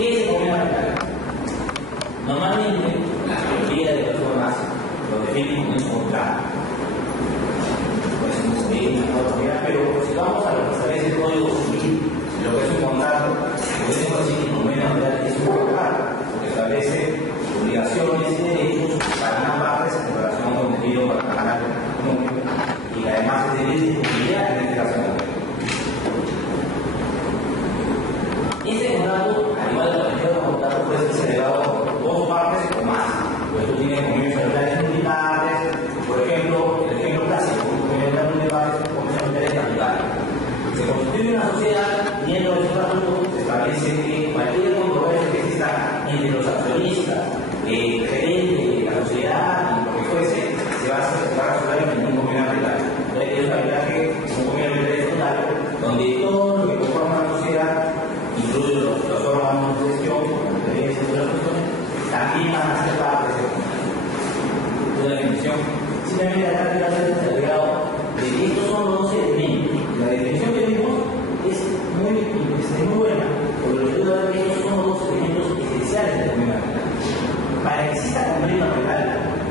¿Qué es economía marital? Normalmente, la mayoría de personas lo definen como un contrato. Puede ser un convenio, una autoridad, pero si vamos a lo que establece el Código Civil, lo que es un contrato, podemos decir que economía marital es un contrato, porque establece obligaciones y derechos para una parte en relación a un contenido para el canal económico y que además es de disponibilidad en este caso. Este contrato, al igual que el anterior contrato, puede ser celebrado por dos partes o más. Pues esto tiene convenios salariales multipartes, por ejemplo, el ejemplo clásico, un convenio multipartes, convenios salariales capitales. Se constituye una sociedad y dentro de su estatuto se establece que cualquier controversia que exista entre los accionistas, el gerente de la sociedad y lo que fuese, se va a resolver en un convenio arbitral. Entonces, es una verdad que es un convenio arbitral donde todo lo que conforma la sociedad, incluso los órganos de gestión, competencias de las personas, también van a ser parte de ese convenio. Entonces, la definición, simplemente acá quiero hacer este agregado de que estos son los 12 elementos. La definición que vimos es muy buena, porque lo que ayuda a ver que estos son los 2 elementos esenciales del convenio arbitral. Para que exista convenio arbitral,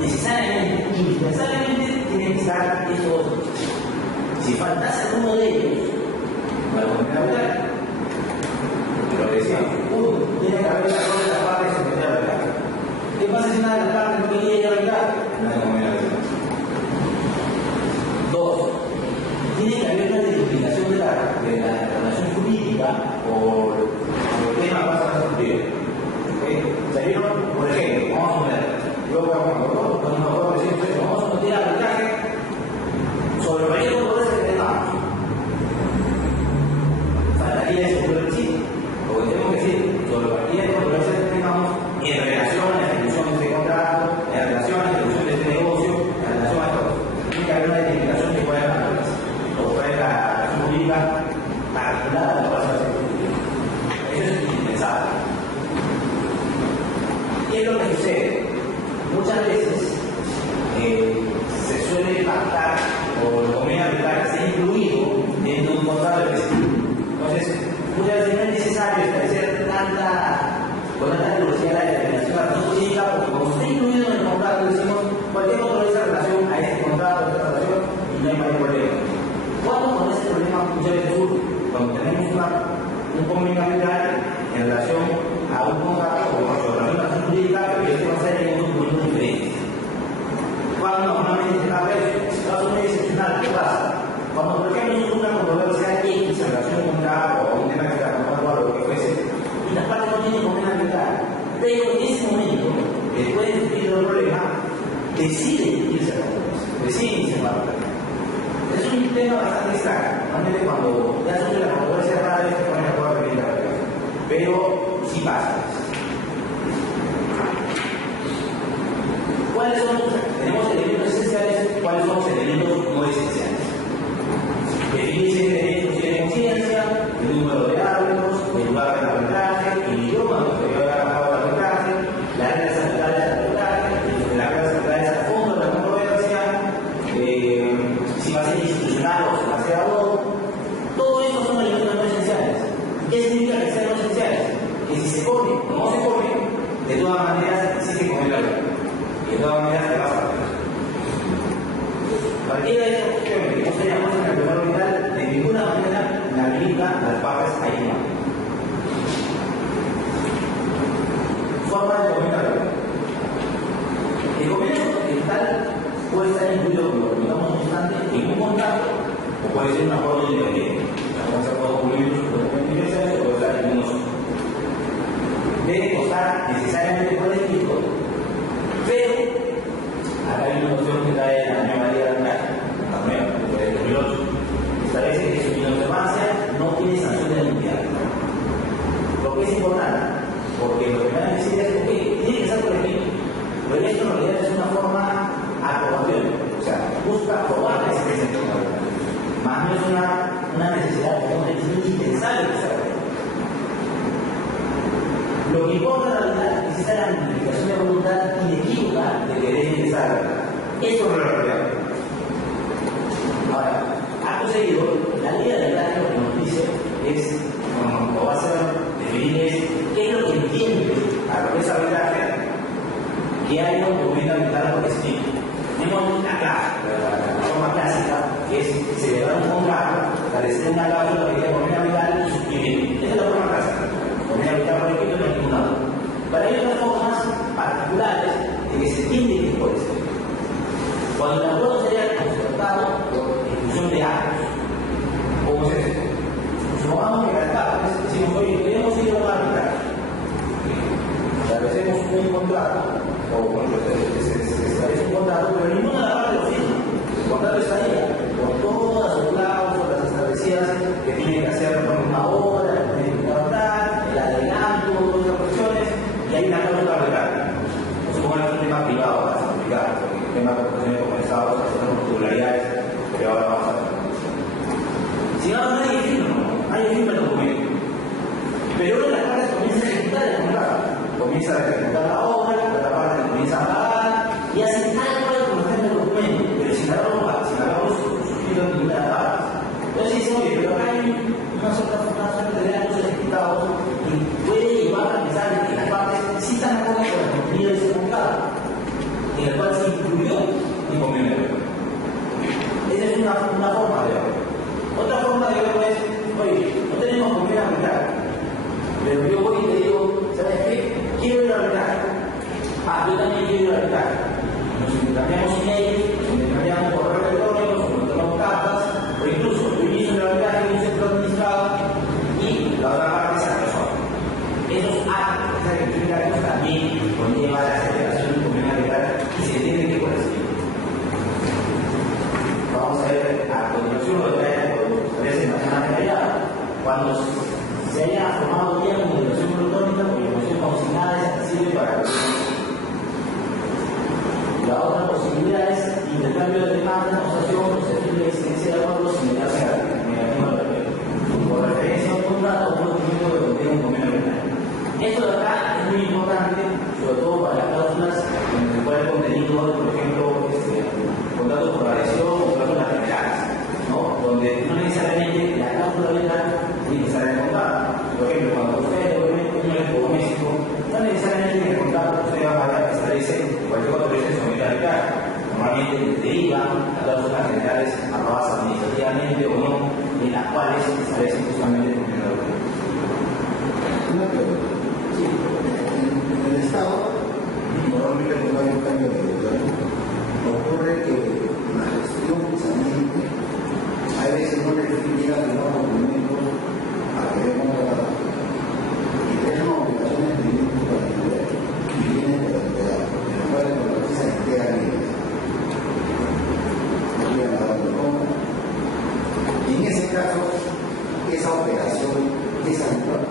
necesariamente, indispensablemente, tienen que estar estos 2 hechos. Si faltase uno de ellos, no hay convenio arbitral. Pero decíamos, uno, tiene que haber la cosa de la parte de la arbitral. ¿Qué pasa si una de las partes no quería ir a arbitrar? No hay convenio arbitral. 2. Tiene que haber una identificación de la relación jurídica por el tema que pasa a sufrir. ¿Salieron? Por ejemplo, vamos a poner, vamos a meter arbitraje sobre el periodo de poderes que tengamos. Faltaría eso, pero sí, porque tenemos que decir sobre el periodo de poderes que tengamos en relación a la ejecución de este contrato, en relación a la ejecución de este negocio, en relación a todo. Tiene que haber una identificación que pueda haber o puede la relación jurídica articulada de todas las acciones. Eso es indispensable. ¿Qué es lo que sucede? Muchas veces se suele pactar o el convenio arbitral que sea incluido dentro de un contrato de prestamo. Entonces, muchas veces no es necesario establecer tanta velocidad de la determinación de la relación jurídica, porque como está incluido en el contrato, decimos cualquier otro de esa relación a este contrato, a esta relación, y no hay mayor problema. ¿Cuándo con ese problema muchas veces surge? Cuando tenemos un convenio arbitral en relación a un contrato o a su relación jurídica, pero este va a ser en un documento diferente. Cuando normalmente se da eso, caso muy excepcional, ¿qué pasa? Cuando, por ejemplo, surge una controversia X en relación a un contrato o a un tema que se acompaña o lo que fuese, y las partes no tienen convenio arbitral, pero en ese momento, después de sufrir el problema, deciden irse a la controversia, deciden irse a la controversia. Es un tema bastante extraño. Normalmente cuando ya surge la controversia rara vez se ponen a jugar de la regla. Pero sí pasa. ¿Cuáles son? Tenemos elementos esenciales, ¿cuáles son los elementos no esenciales? Definirse qué derechos tiene conciencia, el número de árbitros, el lugar del arbitraje, el idioma donde se debe haber acabado el arbitraje, las reglas centrales del arbitraje, las reglas centrales al fondo de la controversia, si va a ser institucional o si va a ser ad hoc. Todo eso son elementos no esenciales. ¿Qué significa que sean no esenciales? Que si se pone o no se pone, de todas maneras existe convenio arbitral. Y de todas maneras se va a saber. Cualquiera de estos cuestiones que no se llaman en el convenio arbitral, de ninguna manera inhabilita a las partes a ir mal. Forma de convenio arbitral. El convenio arbitral puede estar incluido, como lo comentamos un instante, en un contrato o puede ser un acuerdo independiente. Puede ser acuerdo jurídico, puede estar en unos. Debe costar necesariamente por escrito, pero acá hay una noción que trae la nueva ley de la nueva, de 2008, establece que su inobservancia no tiene sanción de nulidad. Lo que es importante, porque lo que van a decir es que tiene que ser por escrito, pero esto en realidad es una forma aprobación, o sea, busca probar la existencia de la más no es una necesidad, es indispensable que sea. Lo que importa en realidad es esa manifestación de voluntad inequívoca de querer ingresar. Eso es lo realidad. Ahora, acto seguido, la ley de arbitraje lo que nos dice es, o va a ser definir, es qué es lo que ¿Qué hay un documento ambiental por escrito? Tenemos la forma clásica, que es celebrar un contrato, establecer una cláusula que diga convenio ambiental y suscribir. Esa es la forma clásica. Convenio ambiental por escrito no hay ningún lado. Pero hay otras formas particulares de que se entiende que es por escrito. Cuando el acuerdo sería concertado por inclusión de actos, ¿cómo es eso? Supongamos que las partes decimos, oye, queremos ir a un arbitraje. Establecemos un contrato, o bueno, se establece un contrato, pero ninguna de las partes lo firma. El contrato está ahí, con todas sus cláusulas establecidas que tiene que hacer por una hora, que tiene que guardar, el adelanto, todas esas cuestiones, y hay una cláusula arbitraria. Supongamos que es un tema privado para simplificar, porque el tema de protección compensados, hacer particularidades, pero ahora vamos a ver. Si no, nadie firma el documento. Pero una de las partes comienza a ejecutar el contrato. Comienza a ejecutar la obra, la otra parte comienza a pagar y hace tal cual como está en el documento, pero sin haberlo suscrito en ninguna de las partes. Entonces dice, oye, pero acá hay una suerte de datos ejecutados y puede llevar a pensar que las partes sí están de acuerdo con el contenido de ese contrato, en el cual se incluyó el convenio. Esa es una forma de verlo. Otra forma de verlo es, oye, no tenemos convenio ambiental, pero yo voy y te digo, ¿sabes qué? Quiero ir a arbitraje. Yo también quiero ir a arbitraje. Nos intercambiamos emails, nos intercambiamos correos electrónicos, nos tomamos cartas, o incluso yo inicio el arbitraje en un centro administrado y la otra parte se resuelve. Esos actos, esa electrónica también conlleva la celebración del convenio arbitral y se tiene que corregir. Vamos a ver a continuación lo que establece en la zona detallada. Cuando se haya formado ya una modulación plutónica, porque la modulación consignada es accesible para la otra posibilidad es intercambio de demanda, negociación, procedimiento de existencia de acuerdos similares a la negativa de la ley. Por referencia a un contrato o un documento que contiene un convenio ambiental. Esto de acá es muy importante, sobre todo para las cláusulas en las que puede el contenido, por ejemplo, contratos por adhesión o cláusulas generales, ¿no? Donde no necesariamente la cláusula legal tiene que estar en el contrato. Por ejemplo, cuando usted es un electrodoméstico, no necesariamente en el contrato usted va a pagar que establece cualquier autorización sometida al cargo. Normalmente deriva las cláusulas generales aprobadas administrativamente o no, en las cuales se establece justamente el convenio de la. Una pregunta. Sí, en el Estado, normalmente cuando hay un cambio de gobierno, ocurre que la gestión precisamente a veces no le llega a firmar documentos a que dé contratado y tienen obligaciones de vínculo para el poder y vienen de la entidad, en las cuales la noticia entera libre. No vienen a dar de compra. Y en ese caso, esa operación es habitual.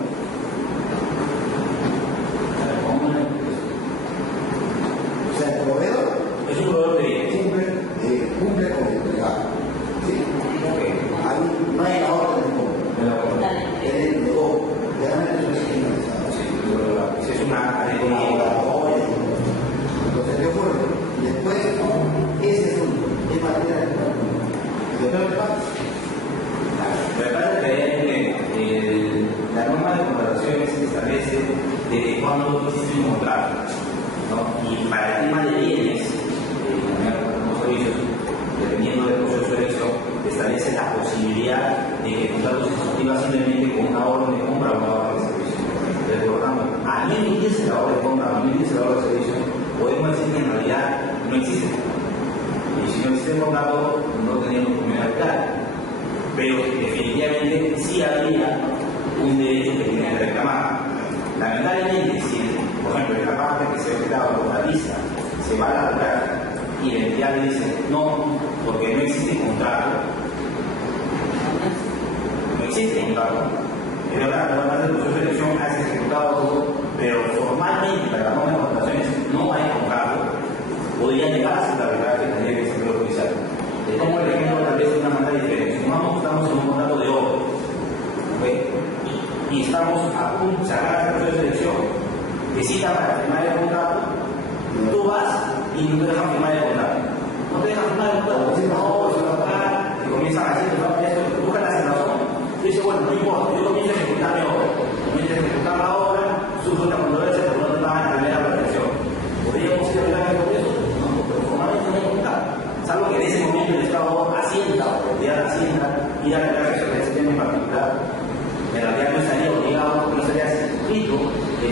O sea, el proveedor Es un proveedor de cumple con el empleado. ¿Sí? Okay. Ahí no hay la orden de compra. Es el negocio. Realmente eso es criminalizado. Sí, es una Entonces, ¿qué ocurre? Después, ese es materia de contrato. Me parece que la norma de contrataciones establece desde cuándo existe un contrato, ¿no? Y para el tema de bienes, los servicios, dependiendo del proceso de elección, establece la posibilidad de que el contrato se suscriba simplemente con una orden de compra o una orden de servicio. Entonces, por lo tanto, a mí me dice la orden de compra, a mí me dice la orden de servicio, podemos decir que en realidad no existe. Y si no existe el contrato, no tenemos comunidad arbitral. Pero definitivamente sí había un derecho que tenía que reclamar. Lamentablemente, si, por ejemplo, en la parte que se reclama por la lista se va a largar y la entidad le dice no, porque no existe contrato, no existe contrato. Es verdad, además del proceso de elección has ejecutado todo, pero formalmente para la toma de contrataciones no hay contrato. Podría llegarse la verdad que tendría que ser judicial. Les pongo el ejemplo tal vez de una manera diferente. Supongamos que estamos en un contrato de obra, ¿okay? Y estamos a punto de sacar el proceso de selección. Te cita para firmar el contrato, tú vas y no te dejan firmar el contrato. No te dejan firmar el contrato, no, se va a pagar, y comienzan a decir, buscan la razón. Y dice, bueno, no importa, yo comienzo a ejecutar mi obra. Comienzo a ejecutar la obra, sufro una controversia, pero no te van a cambiar la protección. Podríamos ir a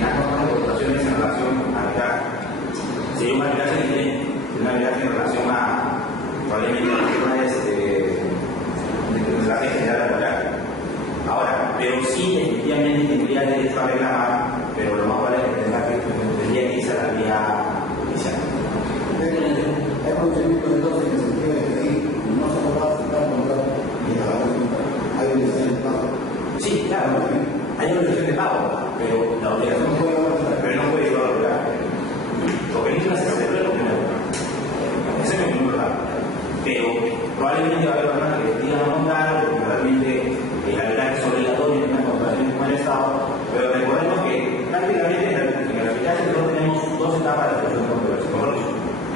las normas de votaciones en relación a arbitraje. Sería un arbitraje diferente, un arbitraje en relación a probablemente a temas de la ley general de arbitraje. Ahora, pero sí efectivamente tendría derecho a reclamar, pero lo más probable es que tendría que irse a la vía judicial. Hay procedimientos entonces en el sentido de que ahí no se va a aceptar contrato y a la resulta hay obligación de pago. Sí, claro, hay obligación de pago, pero la obligación no puede llevar a obligar. Porque no es hacer el primero. Ese es mi primer lugar. Pero probablemente va a haber personas que digan no contrato, porque realmente el arbitraje es obligatorio en una contratación con el Estado, pero recordemos que prácticamente en el arbitraje nosotros tenemos dos etapas de solución de controversia.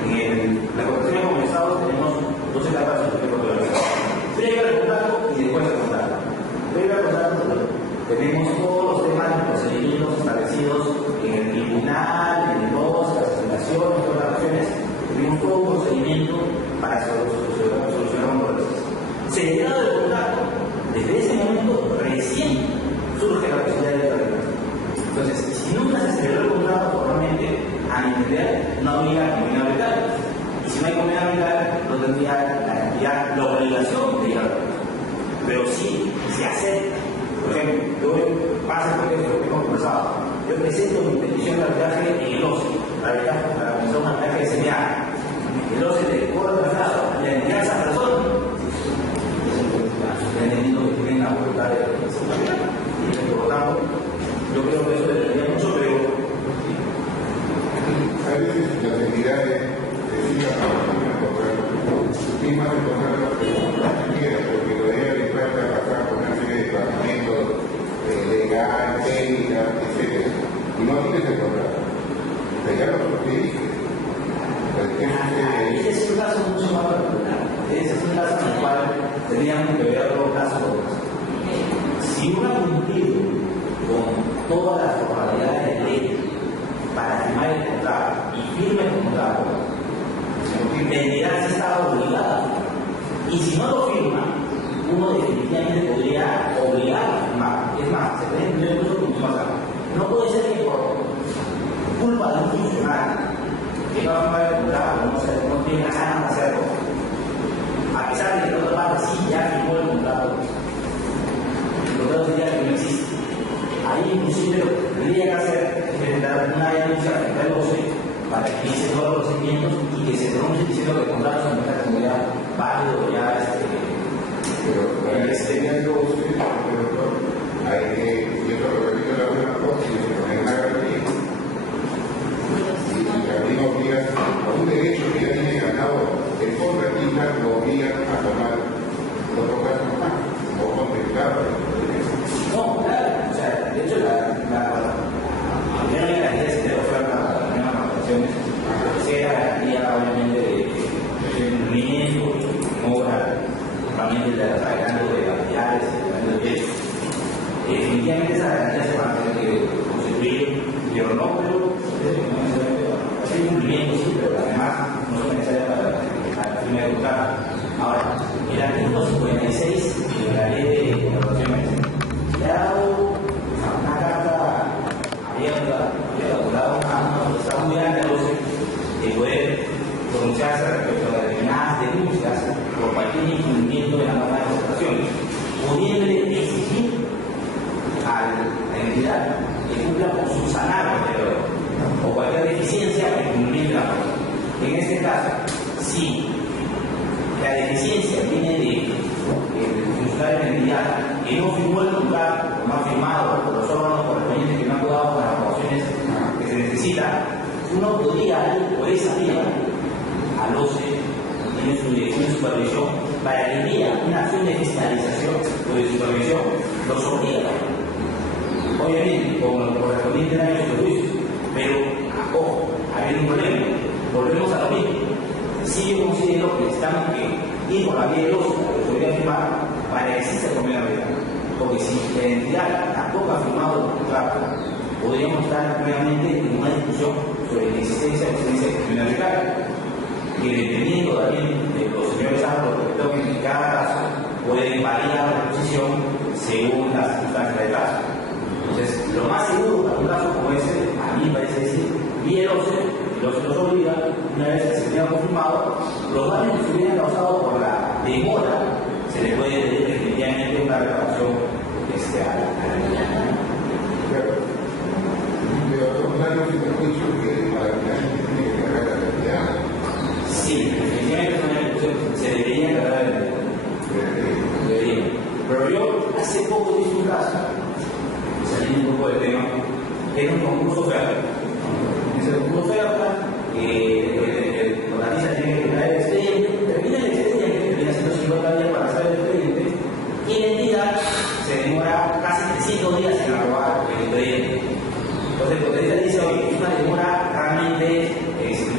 En la contratación con el Estado tenemos dos etapas de solución de controversia. Previo al contrato y después del contrato. Previo al contrato tenemos todos los temas de procedimientos establecidos en el tribunal, en el NOS, las asignaciones, todas las acciones. Tenemos todo un procedimiento para solucionar controversias. Celebrado el contrato, desde ese momento recién surge la posibilidad de arbitraje. Entonces, si nunca se celebró el contrato formalmente, a mi entender, no habría convenio arbitral. Y si no hay convenio arbitral, no tendría la obligación de ir a arbitrar. Pero sí, se acepta. Por ejemplo, yo pasa porque es lo que hemos conversado. Yo presento mi petición de arbitraje en el OCE, para comenzar un arbitraje de CNA. El OCE le cobra traslado a la entidad de esa persona. Entendiendo que tienen la voluntad de seguridad. Y por lo tanto, yo creo que eso debería mucho, pero a veces las entidades decidan firman el contrato que quieran, porque lo de arbitrar está pasar por una serie de departamentos legal, técnica, etc. Y no tienes el contrato. Te llaman los que dices. ese es un caso mucho más particular. Ese es un caso en el cual tendríamos que ver otro caso. Si uno ha cumplido con todas las formalidades de ley para firmar el contrato y firme el contrato, la entidad se está obligada. Y si no lo firma, uno definitivamente podría obligar a firmar. Es más, se puede entender mucho con más acá. No puede ser que por culpa de un funcionario que no va a firmar el contrato, no tiene ganas de hacerlo, a pesar de que la otra parte sí ya firmó el contrato diría que no existe. Ahí inclusive lo que tendría que hacer es presentar una denuncia frente al OCE para que inicie todos los procedimientos y que se pronuncie diciendo que el contrato se encuentra como ya válido, ya pero para que se tenga el OCE, hay que, yo lo repito la buena cosa, y se pone una garantía. Y también obliga a un derecho que ya tiene ganado el contratista, lo obliga a tomar otro caso más, o contemplar. No, claro, o sea, de hecho la primera garantía se debe ofrecer a las primeras contrataciones, sea garantía obviamente de cumplimiento, mora, realmente de tratamiento de cantidades, de derechos. Definitivamente esas garantías se van a tener que constituir, pero no, pero hay cumplimiento, sí, pero además no son necesarias para la firma de contrato. Ahora, el artículo 56 de la ley de contrataciones le ha dado una carta abierta, le ha dado una potestad muy grande a los de poder pronunciarse respecto a determinadas denuncias por cualquier incumplimiento de la norma de contrataciones, pudiéndole exigir a la entidad que cumpla con subsanar o cualquier deficiencia o incumplimiento de la norma. En este caso, si la deficiencia viene del funcionario de la entidad que no firmó el contrato, o no ha firmado por los órganos correspondientes que no han dado con las aprobaciones que se necesitan, uno podría ir por esa vía al OCE, tiene su dirección de supervisión, para que envíe una acción de fiscalización o de supervisión, los obliga. Obviamente, con los correspondientes daños de juicio, pero, ojo, hay un problema, volvemos a lo mismo. Sí, yo considero que estamos que ir por la vía de OCE, la autoridad firmar, para que exista el convenio arbitral. Porque si la entidad tampoco ha firmado el contrato, podríamos estar nuevamente en una discusión sobre la existencia o ausencia del convenio arbitral, que dependiendo también de los señores árbitros que toquen en cada caso, pueden variar la posición según las circunstancias del caso. Entonces, lo más seguro para un caso como ese hubiera confirmado, los daños que se hubieran causado por la demora, se le puede pedir definitivamente una reparación a la vivienda. Pero son daños y perjuicios que para que la gente tiene que cargar la realidad. Sí, definitivamente se debería cargar la realidad. Pero yo hace poco hice un caso, saliendo un poco del tema, que era un concurso oferta. En ese concurso oferta, el organiza tiene que traer el expediente, termina el expediente, termina 150 días para hacer el expediente, y la entidad se demora casi 300 días en aprobar el expediente. Entonces, el potencial dice, oye, es una demora realmente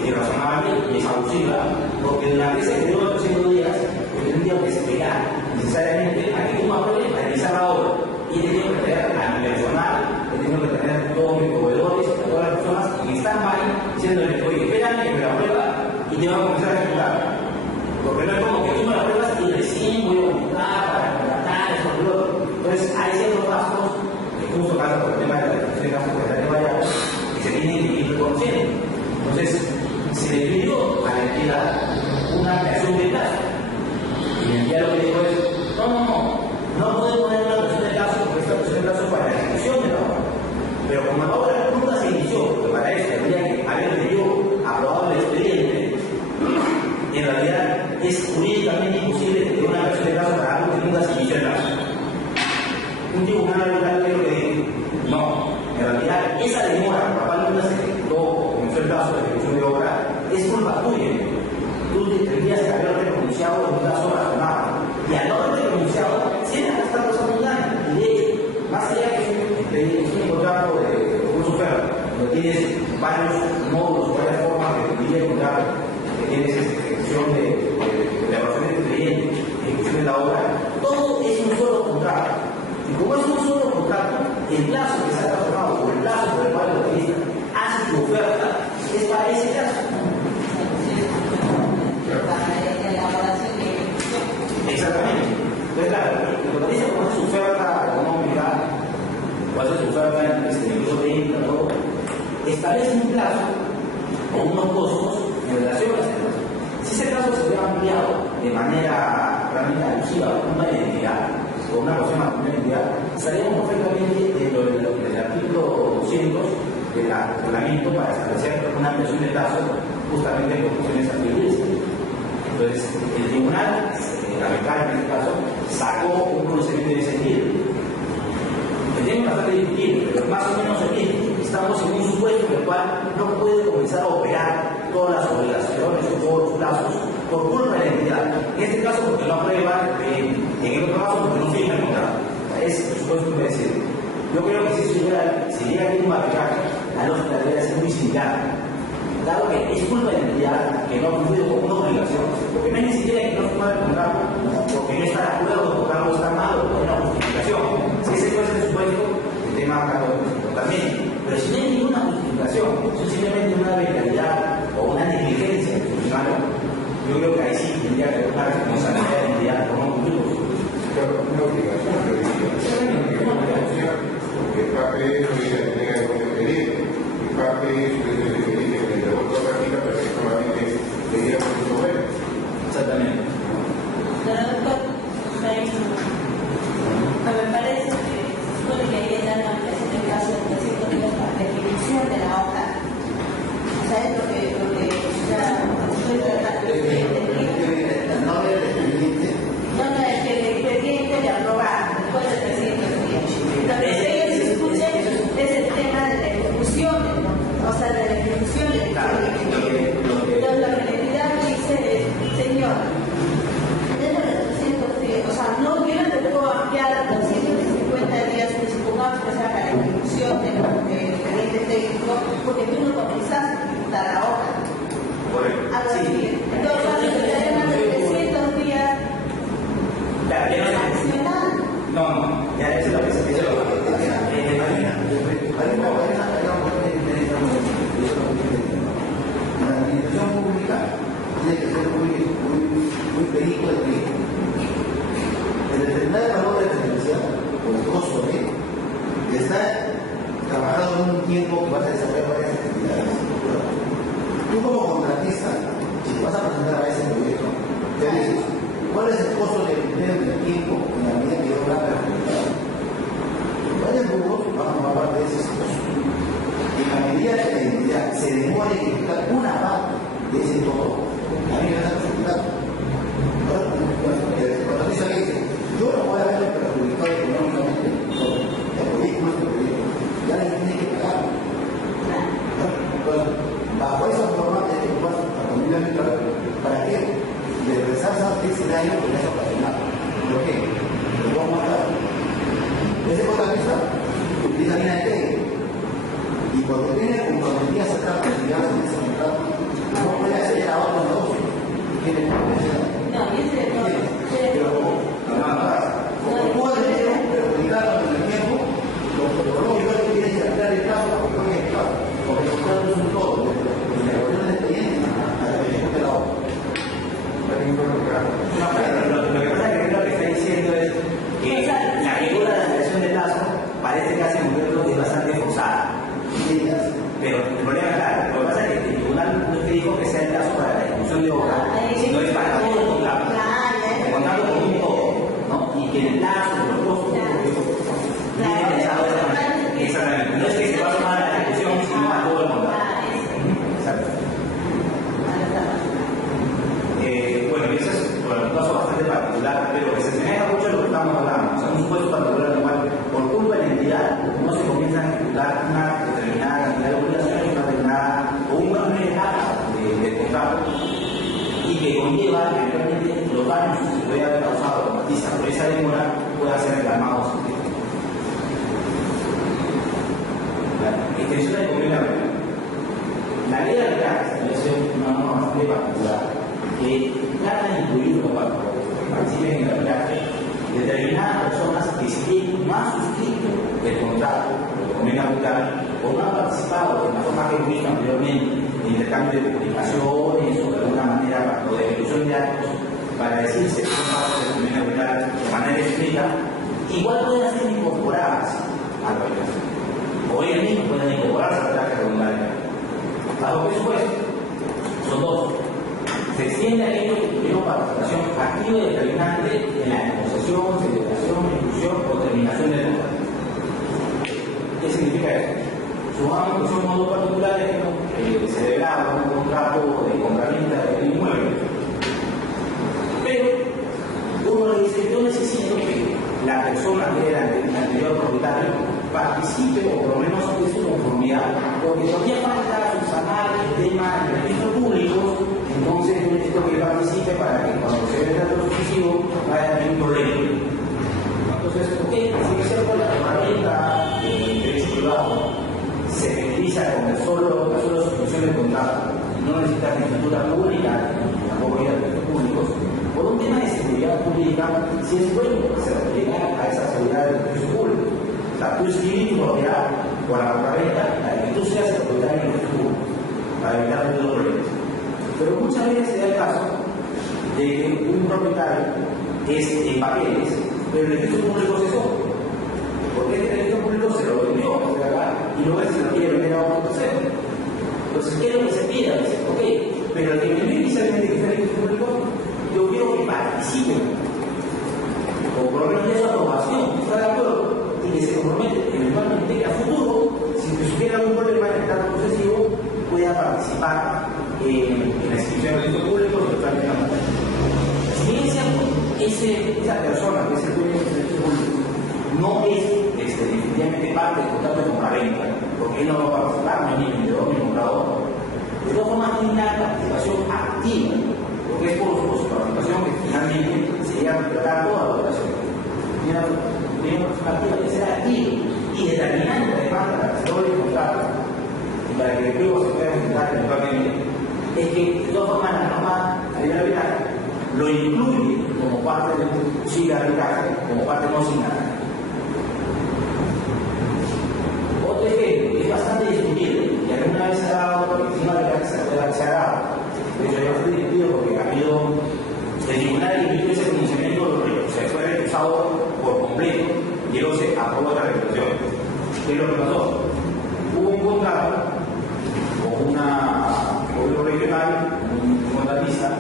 irrazonable y es abusiva, porque durante ese periodo de 300 días, yo tendría que esperar necesariamente a que tú me apruebes a realizar la obra. Y he tenido que tener a mi personal, he tenido que tener a todos mis proveedores, a todas las personas que están ahí, diciéndole, oye, espérame que me la aprueba y te va a comenzar a ejecutar. Porque no es como que tú me la apruebas y recién voy a comprar para contratar, eso, lo otro. Entonces, hay ciertos gastos, que justo pasa por el tema de la dirección de gastos que que se tienen que ir reconociendo. Entonces, se le pidió a la entidad una ampliación de plazo. Y la entidad lo que dijo es, no puede poner una ampliación de plazo porque esta ampliación de plazo es para la ejecución de la obra. Pero como la obra nunca se inició, porque para eso tendría que haber tenido aprobado el expediente, en realidad es jurídicamente imposible que tenga una ampliación de plazo para algo que nunca se inició el plazo. Un tribunal arbitral creo que no, en realidad esa demora por la cual nunca se ejecutó o comenzó el plazo de ejecución de obra es culpa tuya. Tú tendrías que haberte pronunciado en un plazo razonable. Y al no haberte pronunciado, siempre vas a estar causando un daño. Y de hecho, más allá que es un contrato de concurso oferta, donde tienes varios módulos, varias formas de dividir el contrato, que tienes ejecución de elaboración de expediente, ejecución de la obra, todo es un solo contrato. Y como es un solo contrato, el plazo que se ha transformado o el plazo por el cual el artista hace su oferta es para ese plazo. Exactamente. Entonces, claro, lo que dice como es su oferta económica, o hace su oferta en el uso de INTA, todo, establece un plazo o unos costos en relación a ese plazo. Si ese plazo se hubiera ampliado de manera realmente abusiva con una identidad, o una persona con una identidad, estaríamos perfectamente dentro del artículo 200 del reglamento para establecer una ampliación de plazo justamente por cuestiones adquiridas. Entonces, el tribunal, la becaria en este caso, sacó un procedimiento de ese sentido. El tema es bastante discutible, pero más o menos aquí estamos en un supuesto en el cual no puede comenzar a operar todas las obligaciones o todos los plazos por culpa de la entidad. En este caso, porque no aprueba, en el otro caso, porque no firma el contrato. Es el supuesto que decir. Yo creo que si llega aquí un arbitraje, la lógica debería ser muy similar. Dado que es culpa de la entidad que no ha cumplido con una obligación, porque no es ni siquiera que no firma el contrato, porque no está de acuerdo, porque algo está mal, o hay una justificación. Si ese fuese el supuesto, el tema acá también. Pero si no hay ninguna justificación, es simplemente una arbitrariedad o una negligencia institucional, yo creo que ahí sí tendría que haber una responsabilidad de la entidad por no cumplir con su Una obligación, porque el papel no dice que tenga que pedir, el papel es exactamente. Pero doctor, me parece que se supone que hay que dar una ampliación de plazo de 300 días para la ejecución de la obra. O sea, es lo que ya estoy tratando de entender. No, es que el expediente de aprobar después de 300 días. Lo que ellos discuten es el tema de la ejecución, o sea, de la ejecución del expediente. Entonces, lo que la entidad dice es, señor, dentro de 300 días, o sea, no, yo no te puedo ampliar a 250 días, que supongamos que sea para la ejecución del expediente técnico, porque tú no comenzaste a ejecutar la obra. Algo así. Entonces, vas a tener más de 300 días accionar. No, ya eso es lo que se dice. La administración pública tiene que ser muy perico de tiempo. El determinar el valor de referencia o el costo de está trabajando en un tiempo que vas a desarrollar varias actividades. Tú como contratista, si te vas a presentar a ese proyecto, te dices, ¿cuál es el costo del dinero y del tiempo en la medida que yo la perjudicado? Varios grupos van a formar parte de ese costo. En la medida que la identidad se demora en ejecutar una parte de ese todo, a mí me vas a perjudicar. Cuando dice alguien, yo no voy a verlo perjudicado económicamente por el proyecto, nuestro proyecto, ya alguien tiene que pagar. Entonces, bajo esa forma es que vas a familia neutral, ¿para qué? De regresar a ese daño que le has ocasionado. ¿Por qué? Lo vamos a matar. Desde ese punto de vista, utiliza línea de crédito. Y cuando tiene comprometidas a sacar posibilidades en ese mercado, no puede acceder a otros negocios. Tiene que No, y ese de todo. pero como tú has tenido perjudicarlo en el tiempo, lo lógico es que tienes que ampliar el plazo porque no es claro. Porque los planos son todos, desde la reunión de expedientes hasta la ejecución de la obra. Lo que pasa es que lo que está diciendo es que la figura de la ampliación de plazo parece que hace un momento es bastante forzada. Pero el problema es claro, lo que pasa es que el tribunal no te dijo que sea el plazo para la ejecución de obra, sino es para todo el contrato. El contrato con un todo, ¿no? Y que el plazo, los costos, viene pensado de esa manera. Exactamente. No es que se va a sumar a la ejecución, sino a todo el contrato. Exacto. Bueno, y eso es un caso bastante particular, pero que se asemeja mucho a lo que estamos hablando. O sea, un supuesto particular en el cual, por culpa de la entidad, no se comienza a ejecutar una determinada cantidad de obligaciones, una determinada o una etapa del contrato, y que conlleva que realmente los daños que se puede haber causado por esa demora puedan ser reclamados. La extensión de convenio arbitral. La ley de arbitraje es una norma bastante particular que trata de incluir como participen en el arbitraje determinadas personas que si no han suscrito el contrato, el convenio arbitral, o no han participado en la forma que hemos visto anteriormente, en intercambio de comunicaciones o de alguna manera o de ejecución de actos para decirse que son parte del convenio arbitral de manera escrita, igual pueden ser incorporadas al arbitraje. O ellos mismos pueden incorporarse al arbitraje reglamentario. Bajo qué supuesto, son dos. Se extiende a aquellos que tuvieron participación activa y determinante en la negociación, celebración, inclusión o terminación del contrato. ¿Qué significa eso? Supongamos que son modos particulares que celebraban un contrato de compraventa de inmueble. Pero uno le dice, yo necesito que la persona que era el anterior propietario participe o por lo menos de su conformidad, porque todavía falta subsanar el tema del registro público. Entonces yo necesito que participe para que cuando se vea el dato sucesivo vaya a tener un problema. Entonces, ok, si es cierto, la herramienta del derecho privado se efectiviza con la sola suscripción del contrato, no necesita escritura pública, tampoco hay registros públicos. Por un tema de seguridad pública, si es bueno hacer llegar a esa seguridad del registro público. O sea, tú escribes tu propiedad por la compraventa para que tú seas el propietario del registro público, para evitar todos los problemas. Pero muchas veces se da el caso de que un propietario es en papeles, pero el registro público es eso. Porque este registro público se lo vendió y luego se lo quiere vender a otro tercero. Entonces, ¿qué es lo que se pide? Dice, ok, pero el que vendió inicialmente que es el registro público, yo quiero que participen. O por lo menos de su aprobación, está de acuerdo, y que se compromete eventualmente que a futuro, si tuviera algún problema en el trato procesivo, pueda participar en la inscripción del registro público y totalmente la materia. Si bien es cierto, esa persona que es el dueño del registro público no es definitivamente parte del contrato de compraventa, porque él no va a participar, no es ni vendedor ni comprador. De todas formas, tiene una participación activa, porque es por su participación que finalmente se llega a completar toda la operación. Tiene una participación activa que será activa y determinante además para que se logre el contrato y para que luego se pueda enfrentar eventualmente. Es que de todas formas la norma a nivel arbitraje lo incluye como parte del posible arbitraje, como parte no asignada. Otro ejemplo, que es bastante discutido, y alguna vez se ha dado, porque encima de que se ha dado. De hecho, ya fue discutido porque ha habido el tribunal emitió ese pronunciamiento, se fue recusado por completo, y luego se aprobó la resolución. ¿Qué es lo que pasó? Hubo un contrato con una gobierno regional, un contratista,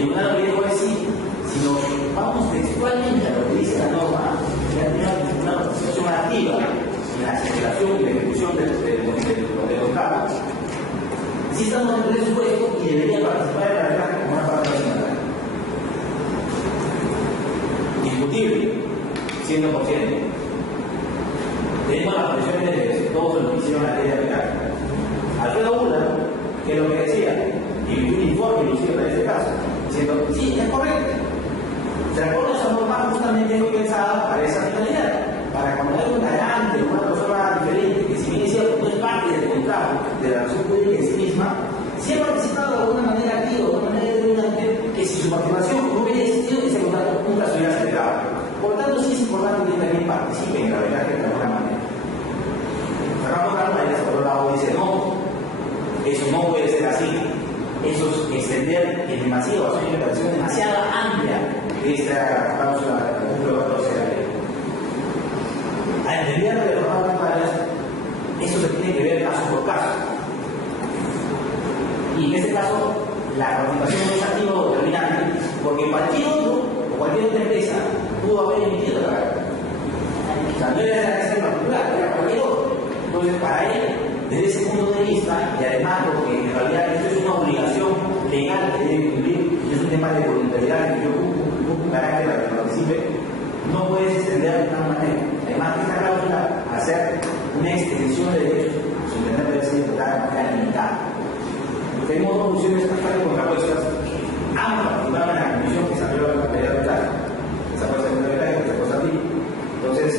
tribunal lo que dijo es sí, si nos vamos textualmente a lo que dice la norma, ya tenemos una participación activa en la aceleración y la ejecución de los cargos. Sí estamos en presupuesto y debería participar en la verdad como una parte nacional. Discutible, 100%. Tenemos las condiciones de todos los que hicieron la ley de aplicar. Alfredo Bula, que es lo que decía, y un informe inclusive en este caso, diciendo, sí, es correcto. Se recuerda esa norma justamente fue pensada para esa finalidad, para cuando hay un garante, una persona diferente, que si bien es cierto, no es parte del contrato de la relación jurídica en sí misma, si ha participado de alguna manera activa, de alguna manera determinante, que si su participación no hubiera existido, ese contrato nunca se hubiera celebrado. Por lo tanto, sí es importante que también participen en la verdad de alguna manera. Fernando Carlos, por otro lado, dice no, eso no puede ser así. Eso es extender en demasiado, es una interpretación demasiado amplia de esta cláusula del artículo 14 de la ley. A entender de las normas bancarias, eso se tiene que ver caso por caso. Y en este caso, la participación no es activa o determinante, porque cualquier otro o cualquier otra empresa pudo haber emitido la carta. O sea, no era la empresa en particular, era cualquier otro. Entonces, para él, desde ese punto de vista, y además porque en realidad esto es una obligación legal que debe cumplir, y es un tema de voluntariedad que yo busco un carácter para que participe, no puedes extender de tal manera. Además, esta cláusula, hacer una extensión de derechos, su entender debe ser de manera limitada. Tenemos dos funciones bastante contrapuestas. Ambas participaron en la comisión que salió la materia de tal. Esa cosa es una verdad y otra cosa así. Entonces,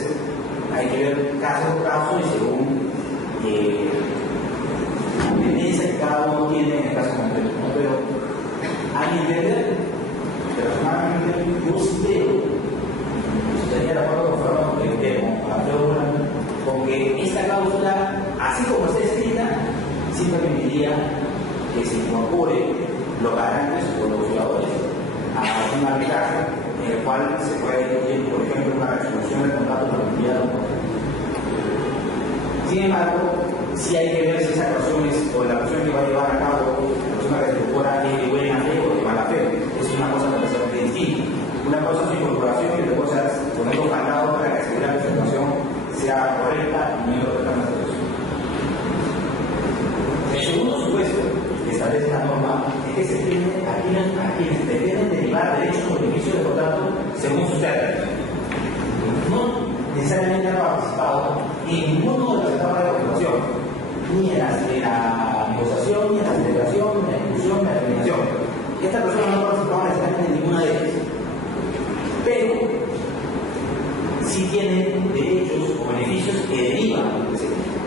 hay que ver caso por caso y según la tendencia que cada uno tiene en el caso concreto, ¿no? Pero hay que entender, personalmente, yo sí creo, estaría de acuerdo con que esta cláusula, así como está escrita, sí permitiría que se incorpore los garantes o los jugadores a un arbitraje en el cual se puede incluir, por ejemplo, una resolución del contrato por enviado. Sin embargo, sí hay que ver si esa actuación o la acción que va a llevar a cabo la persona que se incorpora es de buena fe o de mala fe. Es una cosa completamente distinta. Una cosa es su incorporación y otra cosa es poner los candados para que asegurar que la situación sea correcta y no correcta en la situación. El segundo supuesto que establece la norma es que se tiene a quienes deben derivar derechos o beneficios de contrato según sus términos. No necesariamente han participado en ninguno de las etapas de la contratación, ni en la negociación, ni en la celebración, ni en la ejecución, ni en la terminación. Esta persona no participaba necesariamente en ninguna de ellas, pero sí tienen derechos o beneficios que derivan de ese derecho.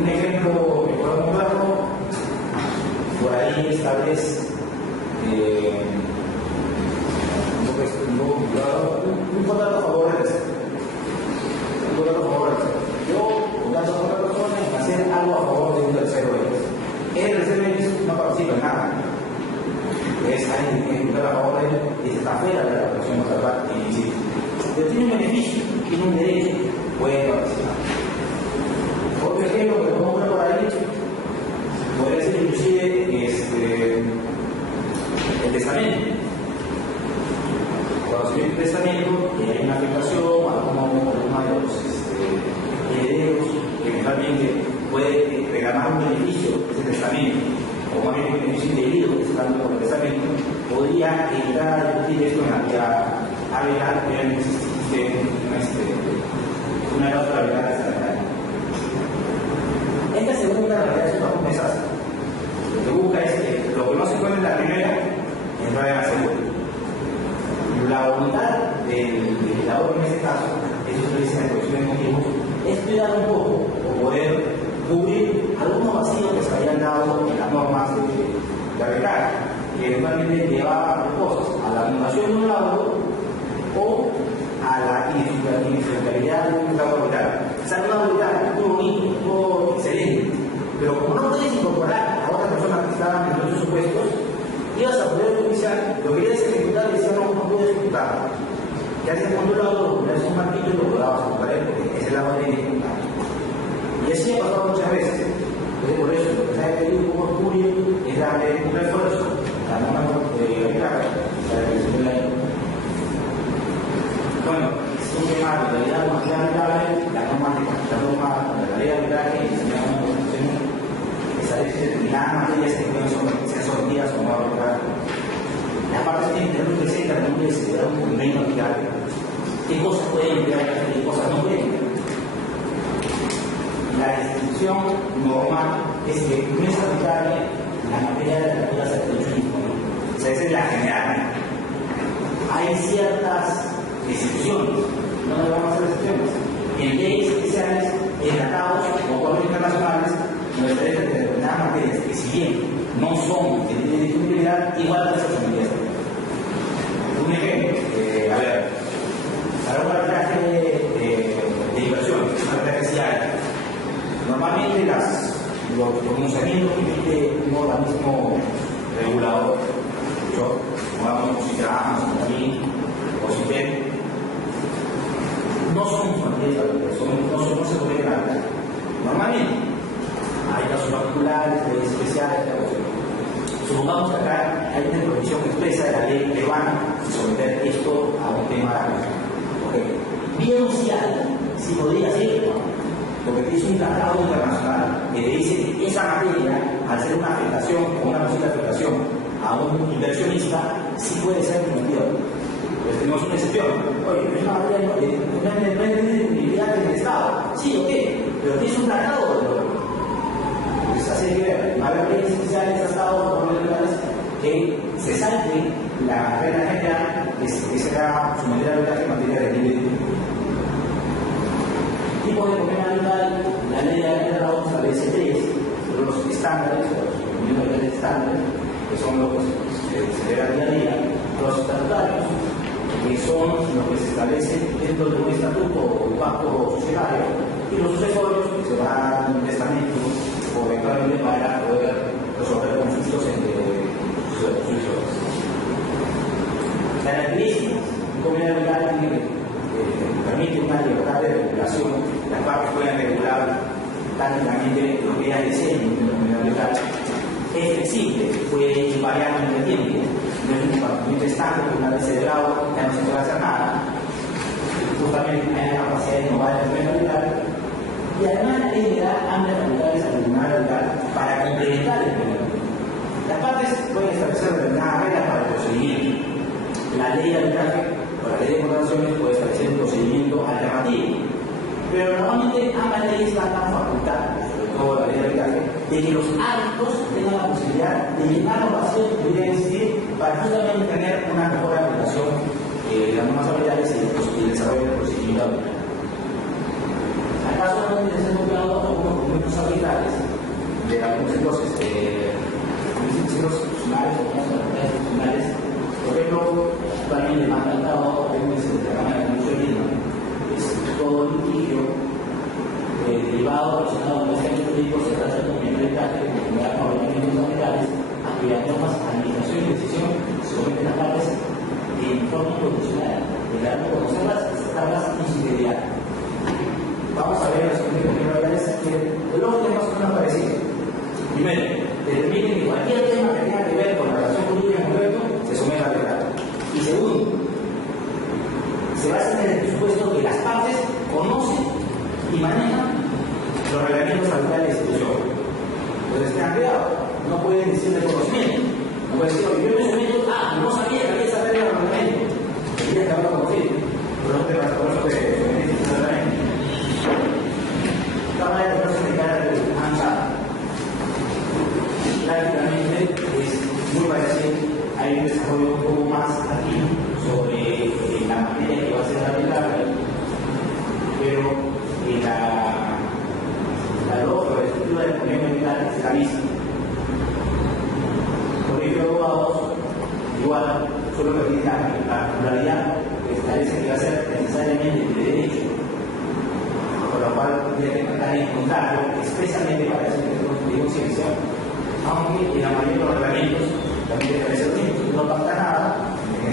Un ejemplo que puedo mostrarlo, por ahí esta vez, un contrato a favor del tercero. Un contrato a favor del tercero. Yo, contrato a otra persona en hacer algo a favor de un tercero X. El tercero X no participa en nada. Es alguien que tiene que a favor de él y está fuera de la relación contractual ilícita. Pero tiene un beneficio, tiene un derecho, puede participar. Otro ejemplo que podemos ver por ahí podría ser inclusive el testamento. Cuando se ve el testamento, hay una afectación a alguno de los herederos que eventualmente puede reclamar un beneficio de ese testamento, o más bien un beneficio indebido que se está dando por el testamento, podría entrar a discutir esto en la vía legal, pero no existe una cláusula legal de esta manera. Esta segunda realidad es una promesa. Lo que busca es que lo que no se encuentra en la primera, entrar en la segunda. La voluntad del legislador en este caso, eso se dice en la exposición de motivos, es cuidar un poco o poder cubrir algunos vacíos que se habían dado en las normas de arreglar, que eventualmente llevaban a dos cosas, a la anulación de un laudo o a la inefectibilidad de un laudo arbitral. Esa nueva habilidad muy bonito, muy excelente, pero como no puedes incorporar a otras personas que estaban en los supuestos, ibas a poder judicial, lo querías ejecutar y decías no puedes ejecutar. Y hacías con tu lado, le das un martillo y lo podabas ejecutar porque es el lado de ejecutar. Y así ha pasado muchas veces. Entonces, por eso, lo que se ha pedido como Mercurio es darle un refuerzo a la norma de arbitraje, la definición de la ley. Bueno, es un tema de realidad más grave, la norma de la ley de arbitraje y la constitución establece determinadas materias que pueden ser sometidas o no a arbitraje. Las partes tienen que tener presente al momento de celebrar un convenio arbitraje. ¿Qué cosas pueden emplear y qué cosas no pueden? La institución normal es que no es aplicable la materia de la cultura certificación. O sea, esa es la general. Hay ciertas excepciones, no le vamos a hacer excepciones. En leyes especiales, en tratados o acuerdos internacionales, nos establece determinadas materias que, si bien no son de disponibilidad, igual que esas medidas. Un ejemplo, a ver, para un arbitraje de inversión, un arbitraje CIAR, normalmente los pronunciamientos que emite un organismo regulador, pongamos si trabajamos aquí o si ven, no son materias no se pueden arbitrar. Normalmente hay casos particulares, leyes especiales, supongamos que acá hay una prohibición expresa de la ley peruana de someter esto a un tema de arbitraje. Bien si podría ser, porque es un tratado internacional que te dice que esa materia, al ser una afectación o una posible afectación a un inversionista, sí puede ser permitida. Pues tenemos una excepción. Oye, es una materia no es de disponibilidad del Estado. Sí, ok, pero tienes un tratado de oro. Pues así que va a haber leyes especiales de Estados que se salte la regla general que será someter a arbitraje en materia de libre tipo de convenio legal. La ley de arbitraje establece tres, pero los estándares, los estándares, que son los que se ve día a día, los estatutarios, que son los que se establecen dentro de un estatuto o un pacto societario, y los sucesorios que se van a dar en un testamento o eventualmente para poder resolver conflictos entre sucesores. La característica un convenio legal permite una libertad de regulación. Las partes pueden regular prácticamente lo que ellas deseen en el convenio legal. Es flexible, puede ir variando en el tiempo. No es un compartimiento estándar que una vez celebrado ya no se puede hacer nada. Justamente hay la capacidad de innovar el convenio legal. Y además la ley le da amplias facultades al tribunal legal para complementar el convenio. Las partes pueden establecer determinadas reglas para el procedimiento. La ley de arbitraje o la ley de contrataciones puede establecer un procedimiento alternativo. Pero normalmente ambas leyes dan la facultad, sobre todo la ley de arbitraje, de que los árbitros tengan la posibilidad de llenar los vacíos que pudieran existir para justamente tener una mejor aplicación de las normas arbitrales y el desarrollo del procedimiento arbitral. ¿Acaso no les hemos empleado algunos documentos arbitrales de algunos ciclos funcionales o algunas autoridades funcionales? Por ejemplo, actualmente más tratado hay un de la Cámara de Comercio de Lima, es todo litigio derivado relacionado con los hechos jurídicos se trata de convenio de arbitraje, comunidad con organismos arbitrales, a cuyas normas, administración y decisión se someten las partes en forma incondicional, de dar a conocer las tablas y su integridad. Vamos a ver los convenios arbitrales que los temas son más parecidos. Primero, determinen que cualquier tema que tenga que ver con la relación jurídica en concreto se somete a arbitraje. Y segundo, se basa en el presupuesto que las partes conocen y manejan los reglamentos arbitrales de institución. Entonces, tengan cuidado, no pueden decir de conocimiento. No pueden decir, oye, yo me someto, no sabía que había esa regla de reglamento. Tendría que haberlo conocido. Pero no te vas a por eso que sometes ese reglamento. Esta manera de ponerse de cara de ANSA prácticamente es muy parecido. Hay un desarrollo un poco más aquí sobre la materia que va a ser arbitraje, pero la lógica, la estructura del convenio arbitral es la misma. Colegio de abogados, igual, solo permite la pluralidad que establece que va a ser necesariamente de derecho, por lo cual tiene que tratar de encontrarlo expresamente para ese de conciencia, aunque en la mayoría de los reglamentos también debe ser lo mismo, no pasa nada de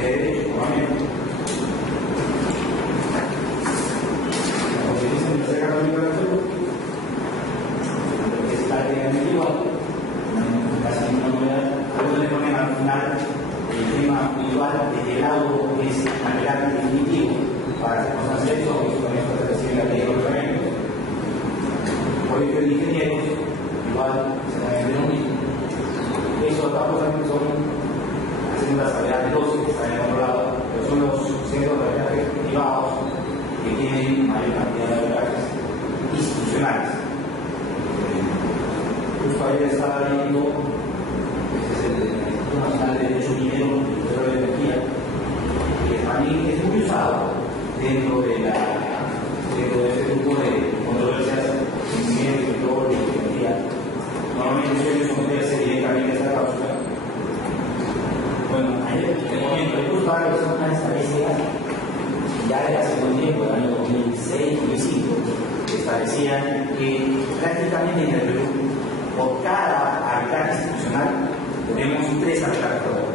derecho, por lo menos. Como se dice en la Secretaría de Salud, es prácticamente igual, casi ninguna novedad. individual desde el lado que es material definitivo para hacer cosas de eso, y con esto se recibe la ley de ordenamiento. Colegio de ingenieros, igual se debe lo mismo. Eso acá pues son haciendo las tareas de 12 que están en otro lado, pero son los centros de viajes privados que tienen mayor cantidad de viajes institucionales. Justo ayer estaba viendo, este es el Instituto Nacional de Derecho Minero y Petróleo de Energía, que también es muy usado dentro de este grupo de controversias en minero y petróleo y energía. Normalmente suelen someterse directamente a esta cláusula. Bueno, ayer te comento, justo ahora que son unas estadísticas ya de hace un tiempo, del año 2006-2005, que establecían que prácticamente en el Perú, por cada habitante institucional, tenemos 3 habitantes por año.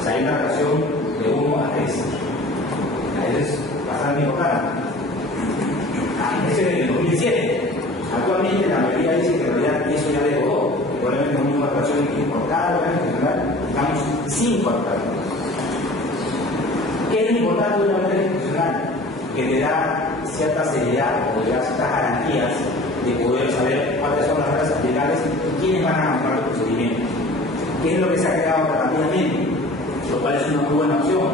O sea, hay una relación de 1 a 3. Eso es bastante importante. Eso es en el 2007. Actualmente la mayoría dice que en realidad eso ya dejó. Probablemente tenemos una relación en que por cada habitante institucional estamos 5 habitantes. ¿Qué es lo importante de una habitante institucional? Que te da cierta seriedad o te da ciertas garantías de poder saber cuáles son las reglas legales y quiénes van a manejar los procedimientos. ¿Qué es lo que se ha creado rápidamente? Lo cual es una muy buena opción.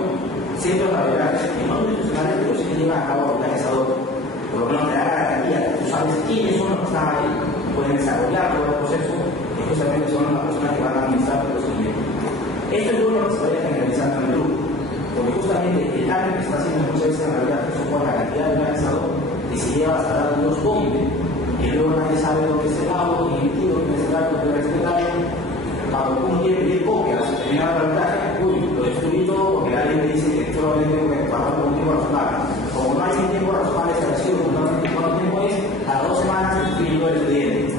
Centros laborales que no son institucionales, pero sí que llevan a cabo viajes ad hoc. Por lo menos te da garantía, tú sabes quiénes son los que están ahí, pueden desarrollar todo el proceso y justamente son las personas que van a administrar el procedimiento. Esto es bueno que se vaya generalizando en el grupo, porque justamente el daño que está haciendo muchas veces en realidad eso por la cantidad de viajes ad hoc que se lleva hasta dar unos bombes. Y luego nadie sabe lo que es el lago, ni el tiro, ni el lago, ni el respetable. Cuando uno quiere pedir copias, terminar la ventaja, uy, lo destruí todo porque alguien me dice que solamente tengo que pagar por un tiempo razonable. Como no hay un tiempo razonable establecido, cuando tiempo es a 2 semanas escribiendo el expediente.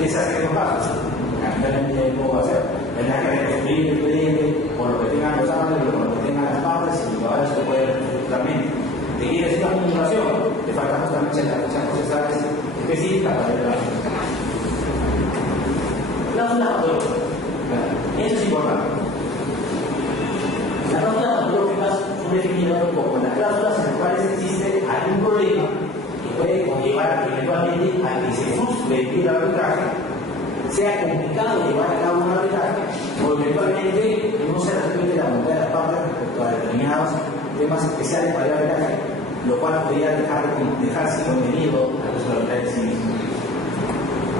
¿Qué se hace en los casos? Lamentablemente no puedo hacer. Tendrá que reconstruir el expediente por lo que tengan los árboles, por lo que tengan las partes, y ahora se puede totalmente. ¿Te quiere decir la comunicación? Te falta justamente las fechas procesales específicas para el plazo. Cláusula patológica. Eso es importante. Las cláusulas patológicas son definidas como las cláusulas en las cuales existe algún problema que puede conllevar eventualmente a que se frustre el arbitraje, sea complicado llevar a cabo un arbitraje, o eventualmente no se respete la voluntad de las partes respecto a determinados temas especiales para el arbitraje, lo cual podría dejarse contenido a los arbitrajes sí mismos.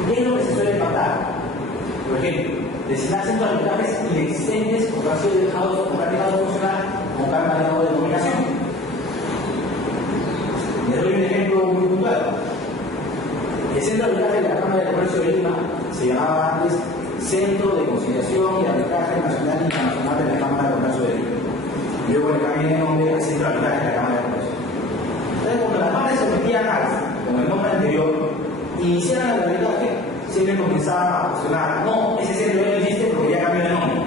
¿Qué es lo que se suele pasar? Por ejemplo, designar centros arbitrajes inexistentes o que han sido dejados de funcionar con carga de dominación. Les doy un ejemplo muy puntual. El centro de arbitraje de la Cámara de Comercio de Lima se llamaba antes Centro de Conciliación y Arbitraje Nacional e Internacional de la Cámara de Comercio de Lima. Luego le cambié el nombre al Centro de Arbitraje de la Cámara de Comercio. Entonces, cuando las partes se metían con el nombre anterior, iniciaban el arbitraje, siempre comenzaban a cuestionar, no, ese centro ya no existe porque ya cambió de nombre.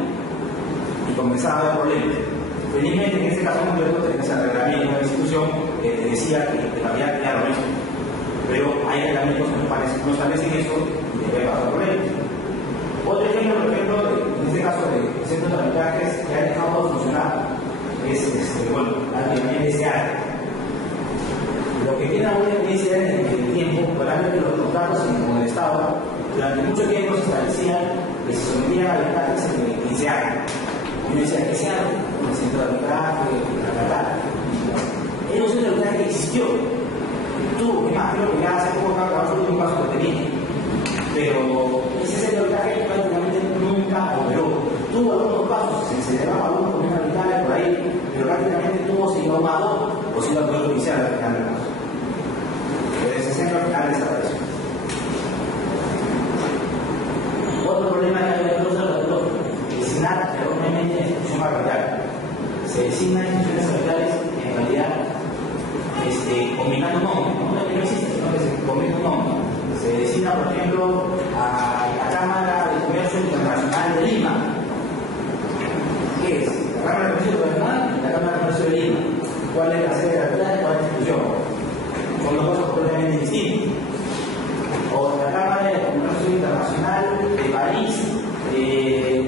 Y comenzaba a haber problemas. Felizmente, en este caso concreto, tenés el reglamento de la institución que te decía que había que crear lo mismo. Pero hay reglamentos en los cuales no establecen eso y te puede pasar problemas. Otro ejemplo, por ejemplo, en este caso de centros de arbitrajes que han dejado de funcionar, es, bueno, también ese área. Lo que tiene alguna experiencia en el tiempo, probablemente los datos con el Estado, durante mucho tiempo se establecía que se sometían a arbitrajes en 15 años. Y uno decía, ¿qué se hace? Un centro de arbitraje, era un centro de arbitraje que existió. Tuvo, que más, creo que ya hace poco acabó su último paso que tenía. Pero ese centro de arbitraje prácticamente nunca operó. Tuvo algunos pasos, se llevaba algunos con una arbitraje por ahí, pero prácticamente tuvo se iba a 2 o se iba a poder judicial al final del caso. Pero ese centro al final desapareció. Otro problema que hay en el proceso de designar erróneamente la institución arbitral. Se designan instituciones arbitrales en realidad combinando nombres, no que no existe, sino que se combina un nombre. Se designa, por ejemplo, a la Cámara de Comercio Internacional de Lima. ¿Qué es? La Cámara de Comercio Internacional y la Cámara de Comercio de Lima. ¿Cuál es la sede de arbitraje y cuál es la institución? Son dos cosas completamente distintas. O la Cámara de Comercio Internacional de París, ¿qué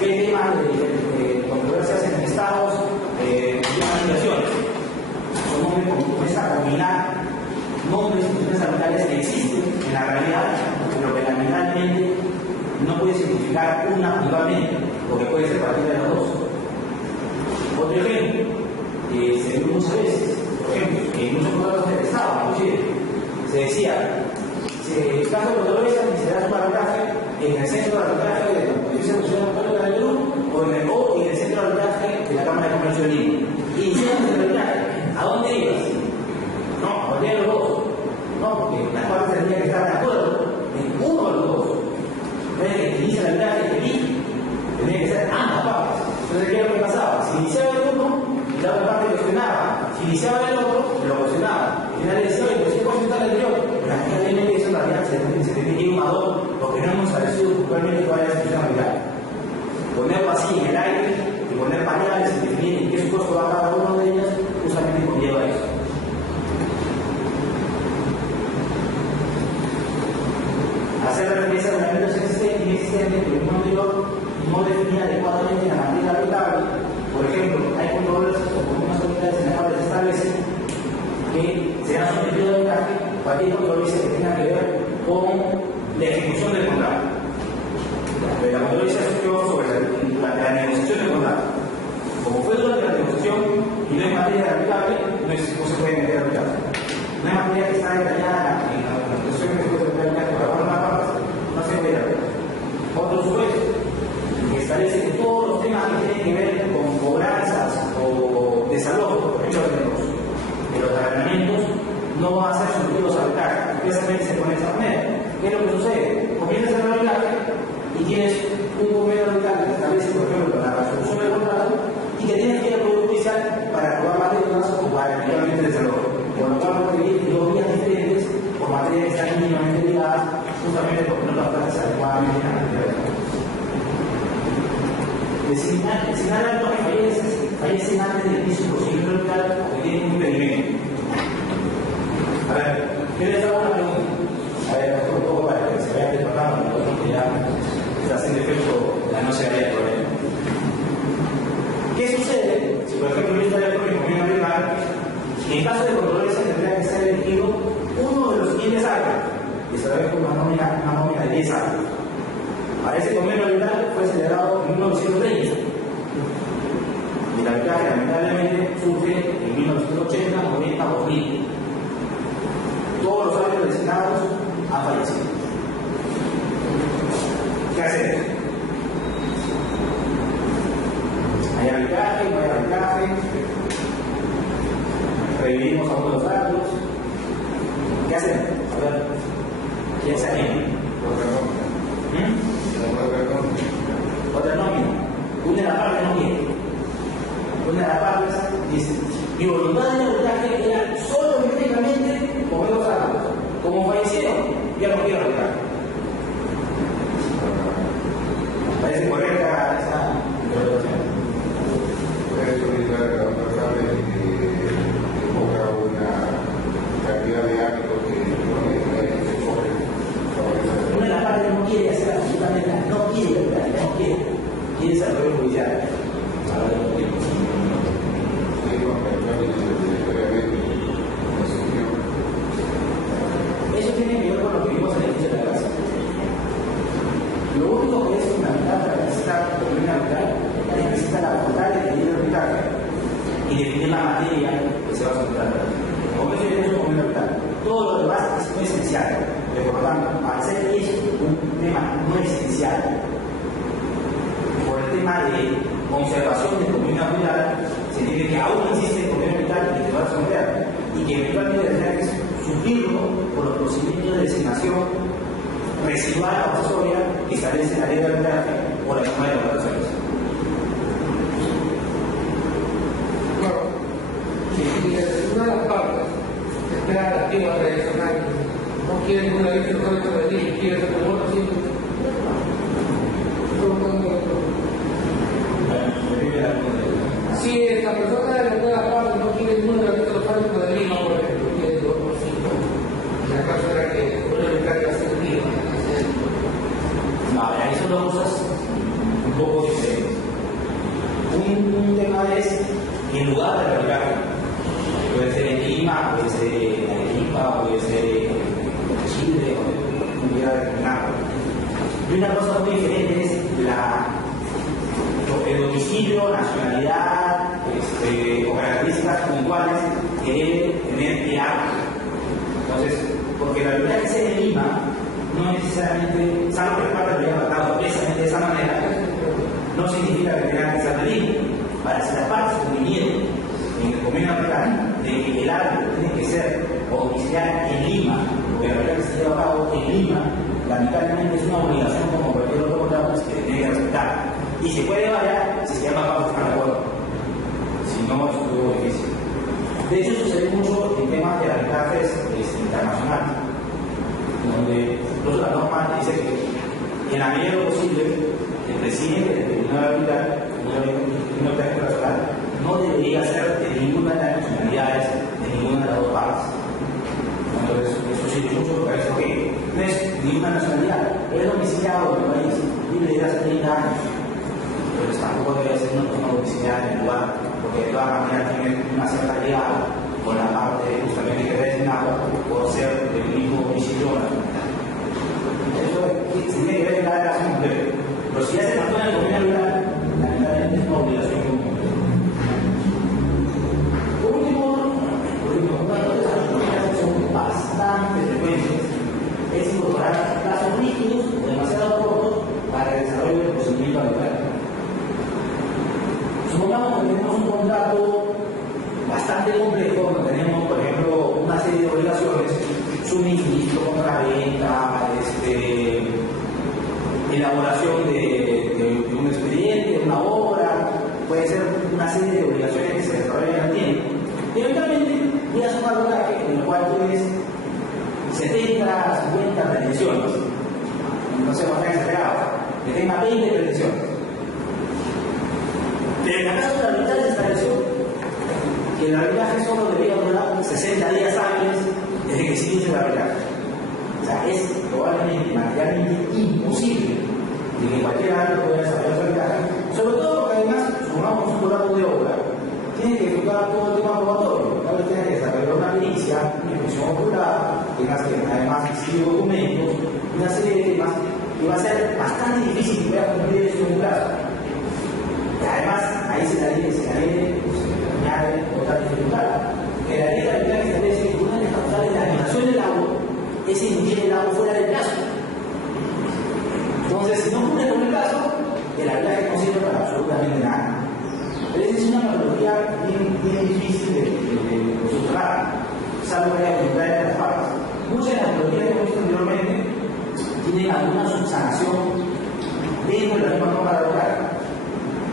tema de arbitrajar una puntualmente, porque puede ser cualquiera de los dos. Otro ejemplo, se vio muchas veces, por ejemplo, en muchos programas del Estado, inclusive, se decía, el caso de Controversia se da su arbitraje en el centro de arbitraje de la Comisión Nacional Católica del Perú o en el centro de arbitraje de la Cámara de Comercio de Lima. Y iniciamos el arbitraje. ¿A dónde ibas? No, a cualquiera de los dos. No, porque las partes tendrían que estar de acuerdo en uno de los dos. Entonces, el que inicia el arbitraje es el equipo. Tenía que ser ambas partes. Entonces, ¿qué es lo que pasaba? Si iniciaba el uno, y la otra parte cuestionaba. Si iniciaba el otro, lo cuestionaba. Al final le decía, oye, pues si puedes intentar el anterior. Lamentablemente eso en realidad se tiene que ir un a dos, porque no hemos establecido puntualmente cuál es la situación arbitraria. Ponerlo así en el aire y poner variables y definir en qué supuesto va cada uno de ellas, justamente conlleva eso. Hacer referencia a ordenamientos inexistentes que el mismo anterior no definía adecuadamente la materia arbitrable. Por ejemplo, hay controles o comunas unidades en las cuales se establece que será sometido a arbitraje cualquier controversia que tenga que ver con la ejecución del contrato. La controversia surgió sobre la negociación del contrato. Como fue durante la negociación y no es materia arbitrable, no se puede meter arbitraje. No es materia que está detallada en la negociación que se puede meter arbitraje por la parte de las partes, no se puede arbitraje. Otro supuesto, que establece que todos los temas que tienen que ver con cobranzas o desalojo, por ejemplo, de los arrendamientos, no van a ser sometidos a arbitraje. Precisamente se pone de esa manera. ¿Qué es lo que sucede? Comienzas a hacer arbitraje y tienes un convenio de arbitraje que establece, por ejemplo, la resolución del contrato y que tienes que ir al Poder Judicial para aprobar materias o para efectivamente desalojo. Por lo cual, requerir dos vías diferentes por materias que están mínimamente ligadas, justamente porque no las plazas adecuadamente en la materia. Designar actos que fallecen antes del inicio del procedimiento arbitral o que tienen un impedimento. A ver, ¿qué les hago una pregunta? A ver, un poco para que se vaya preparando, que ya está haciendo efecto la no se vaya el problema. ¿Qué sucede si, por ejemplo, yo estaría con mi convenio arbitral y en caso de controversia tendría que ser elegido uno de los siguientes actos y se ve con una nómina de 10 actos? Para ese convenio arbitral fue celebrado en 1930 y el arbitraje lamentablemente surge en 1980, 90, 2000. Todos los árbitros designados han fallecido. ¿Qué hacemos? ¿Hay arbitraje? ¿No hay arbitraje? ¿Revivimos a uno de los árbitros? ¿Qué hacemos? A ver, ¿quién se anima? Otra nómina. Una de las partes no quiere. Una de las partes dice: mi voluntad de arbitraje era solo únicamente con los árbitros. Como fallecieron, ya no quiero arbitrar. ¿Parece correcta esa interpretación? Puede solicitar a la otra vez que ponga una cantidad de árbitros que se sobre. Una de las partes no quiere hacer absolutamente nada, no quiere arbitrar, no quiere ser Poder Judicial. Eso tiene que ver con lo que vimos en el inicio de la clase. Lo único que es fundamental para necesitar convenio arbitral es que necesita la voluntad de definir el arbitraje y definir la materia que se va a someter. Como eso ya es un convenio arbitral. Todo lo demás es muy esencial. Por lo tanto, al ser un tema no esencial, por el tema de conservación del convenio arbitral, se entiende que aún existe el convenio arbitral y que se va a someter, y que eventualmente tendrá que suplirlo por los procedimientos de designación residual o accesoria que establece la ley de arbitraje o la suma de las votaciones. Bueno, si una de las partes espera la activa tradicional, no quiere una ley de correcto de ley, quiere ser como otro simple. Si la persona de la parte no quiere ninguna de las partes de ley, no, por ejemplo, quiere otro simple. La cosa era que una arbitraje hace un día. No, ahí son dos cosas un poco diferentes. Un tema es que en lugar de arbitraje, puede ser en Lima, puede ser en Arequipa, puede ser en Chile, o en un lugar determinado. Y una cosa muy diferente es domicilio, nacionalidad, o características puntuales que debe tener el acto. Entonces, porque la verdad que sea de Lima, no necesariamente, salvo que el parte lo haya tratado precisamente de esa manera, no significa que tenga que ser de Lima. Para si las partes convinieron en el convenio africano de que el árbitro tiene que ser o domiciliar en Lima, porque la verdad que se lleva a cabo en Lima, lamentablemente es una obligación como cualquier otro contrato que tiene que respetar. Y se puede variar si se llama a cabo estar de acuerdo. Si no, es muy difícil. De hecho, sucede mucho en temas de arbitrajes internacionales, donde incluso la norma dice que en la medida de lo posible el presidente del tribunal arbitral, un arbitraje internacional, no debería ser de ninguna de las nacionalidades, de ninguna de las dos partes. Entonces, eso sí, mucho porque es que no es ninguna nacionalidad, es domiciliado en el país, vive desde hace 30 años. Entonces tampoco debe ser una domiciliada en el lugar, porque de todas maneras tiene una cierta llegada con la parte justamente que está designada por ser del mismo domicilio nacional. Eso se tiene que ver en la relación completa. Pero si ya se trató en el convenio rural, lamentablemente es una obligación común. Por último, cuando estas obligaciones son bastante frecuentes, es incorporar plazos rígidos o demasiado cortos para el desarrollo del procedimiento arbitral. Supongamos que tenemos un contrato bastante complejo, donde tenemos, por ejemplo, una serie de obligaciones, suministro, compraventa, elaboración de un expediente, una obra, puede ser una serie de obligaciones que se desarrollan en el tiempo. Y eventualmente llegas a un arbitraje en el cual tienes 70, 50 pretensiones, no sé cuántas han entregado, que tenga 20 pretensiones. Pero en el caso del arbitraje se estableció que el arbitraje solo debería durar 60 días hábiles desde que se inicia el arbitraje. O sea, es probablemente materialmente imposible de que cualquier árbitro pueda desarrollar su arbitraje, sobre todo porque además, sumamos un contrato de obra, tiene que ejecutar todo el tema probatorio, tal vez tengas que desarrollar una pericia, una inspección ocular, tengas que además exhibir documentos, una serie de temas que va a ser bastante difícil que puedas cumplir eso en un plazo. Y además, ahí se añade otra dificultad. Que la ley de arbitraje establece que una de las causales de la anulación del agua es emitir el agua fuera del plazo. Entonces, si no cumple con el plazo, el arbitraje no sirve para absolutamente nada. Pero esa es una metodología bien difícil de superar, salvo que haya voluntad de las partes. Muchas de las metodologías que hemos visto anteriormente tienen alguna subsanación dentro de la misma norma laboral.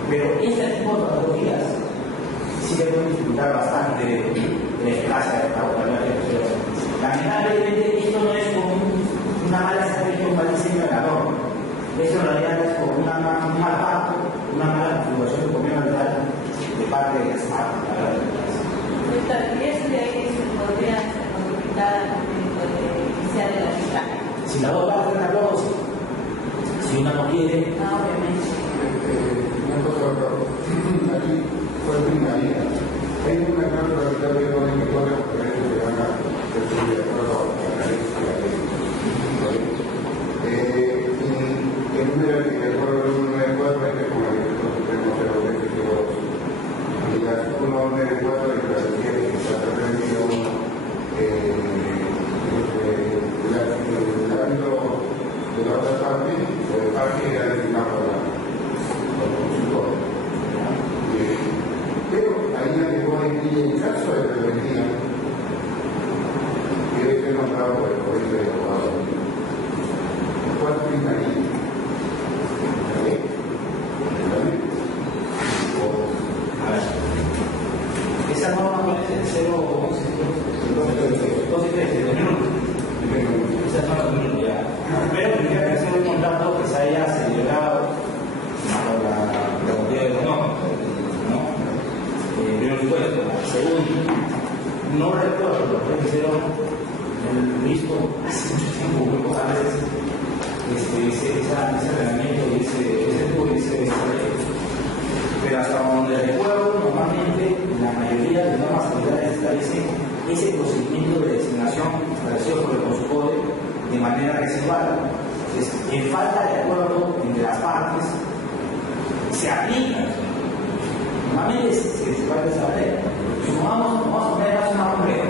Pero este tipo de patologías sí que pueden dificultar bastante la eficacia de la autoridad. Lamentablemente, esto no es como una mala estrategia, un mal diseño de la norma. Eso en realidad es como un mal pacto, una mala configuración del convenio laboral de parte de las partes. ¿Y eso de ahí se podría modificar al momento de iniciar el arbitraje? Si las dos partes están de acuerdo, sí. Si una no quiere, Obviamente. Aquí fue una línea. Hay una gran probabilidad de que no todas las conferencias se van a recibir de acuerdo a la ley de la ley. Y el número de acuerdo al 194 es como el director supremo de los derechos y el artículo 194 establecía que se está permitido el ámbito de la otra parte o de parte era designado por la pero ahí la que pone y en caso de rebeldía debe ser nombrado por el Colegio de Abogados. ¿Cuál primaría? ¿Vale? a ver, esa norma no es el 011, 2 y 3, de 2001. Esa es la norma ya. Pero tendría que ser un contrato que se haya celebrado bajo la cantidad de normas. Primero supuesto. Segundo, no recuerdo lo que hicieron el visto hace mucho tiempo, muy pocas veces, ese reglamento y ese tipo de pero hasta donde recuerdo, normalmente la mayoría de normas sanitarias establecen ese procedimiento de designación establecido por el consultorio de manera reservada. Entonces, en falta de acuerdo entre las partes, se aplica normalmente se parte de esa manera. Vamos a poner caso más complejo,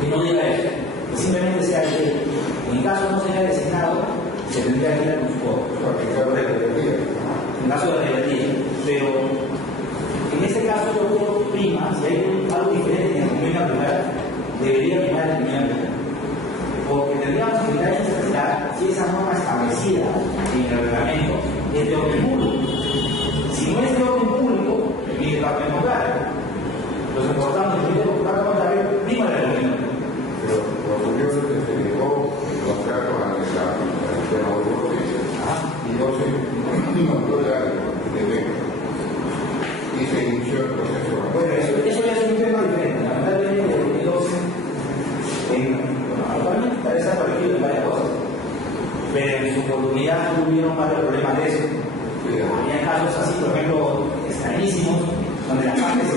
que no diga eso, que simplemente sea que en caso no sea designado, se tendría que ir al consultor. En caso de rebeldía. Pero en este caso yo creo que prima, si hay algo diferente en el convenio regular, debería primar el convenio regular. Porque tendríamos que mirar y cerciar si esa norma establecida en el reglamento es de orden público. Si no es de orden público, mi departamento contrario. Los importantes del departamento contrario prima el reglamento. Pero lo curioso es que se dejó el contrato a la sistema de justicia y no se nombró ya y se inició el proceso. Bueno, eso ya es un tema diferente. Lamentablemente, el 2012, actualmente está desaparecido en varias cosas, pero en su oportunidad tuvieron varios problemas de eso. Había casos así, por ejemplo, extrañísimos, donde las partes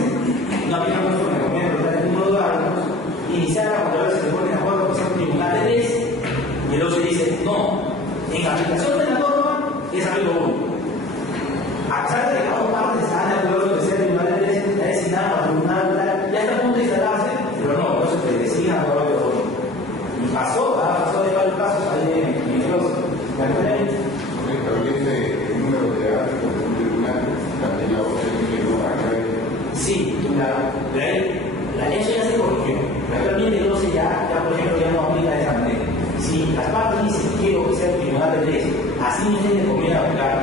no habían puesto en el convenio del número de árboles, iniciaron a controlar si se ponen de acuerdo que sea un tribunal de leyes, y el otro dice, no, en aplicación de la norma es arreglo único. A pesar de que cada parte está de acuerdo que sea el tribunal de leyes, está designado al tribunal, ya está a punto de instalarse, pero no se designa por lo otro. Y pasó de varios casos ahí en los también el número de actos de un tribunal también la voz que no acá. Sí, eso ya se corrigió. Actualmente el 12 ya por ejemplo, ya no aplica de esa manera. Si las partes dicen quiero que sea el tribunal de leyes, así no se le conviene aplicar.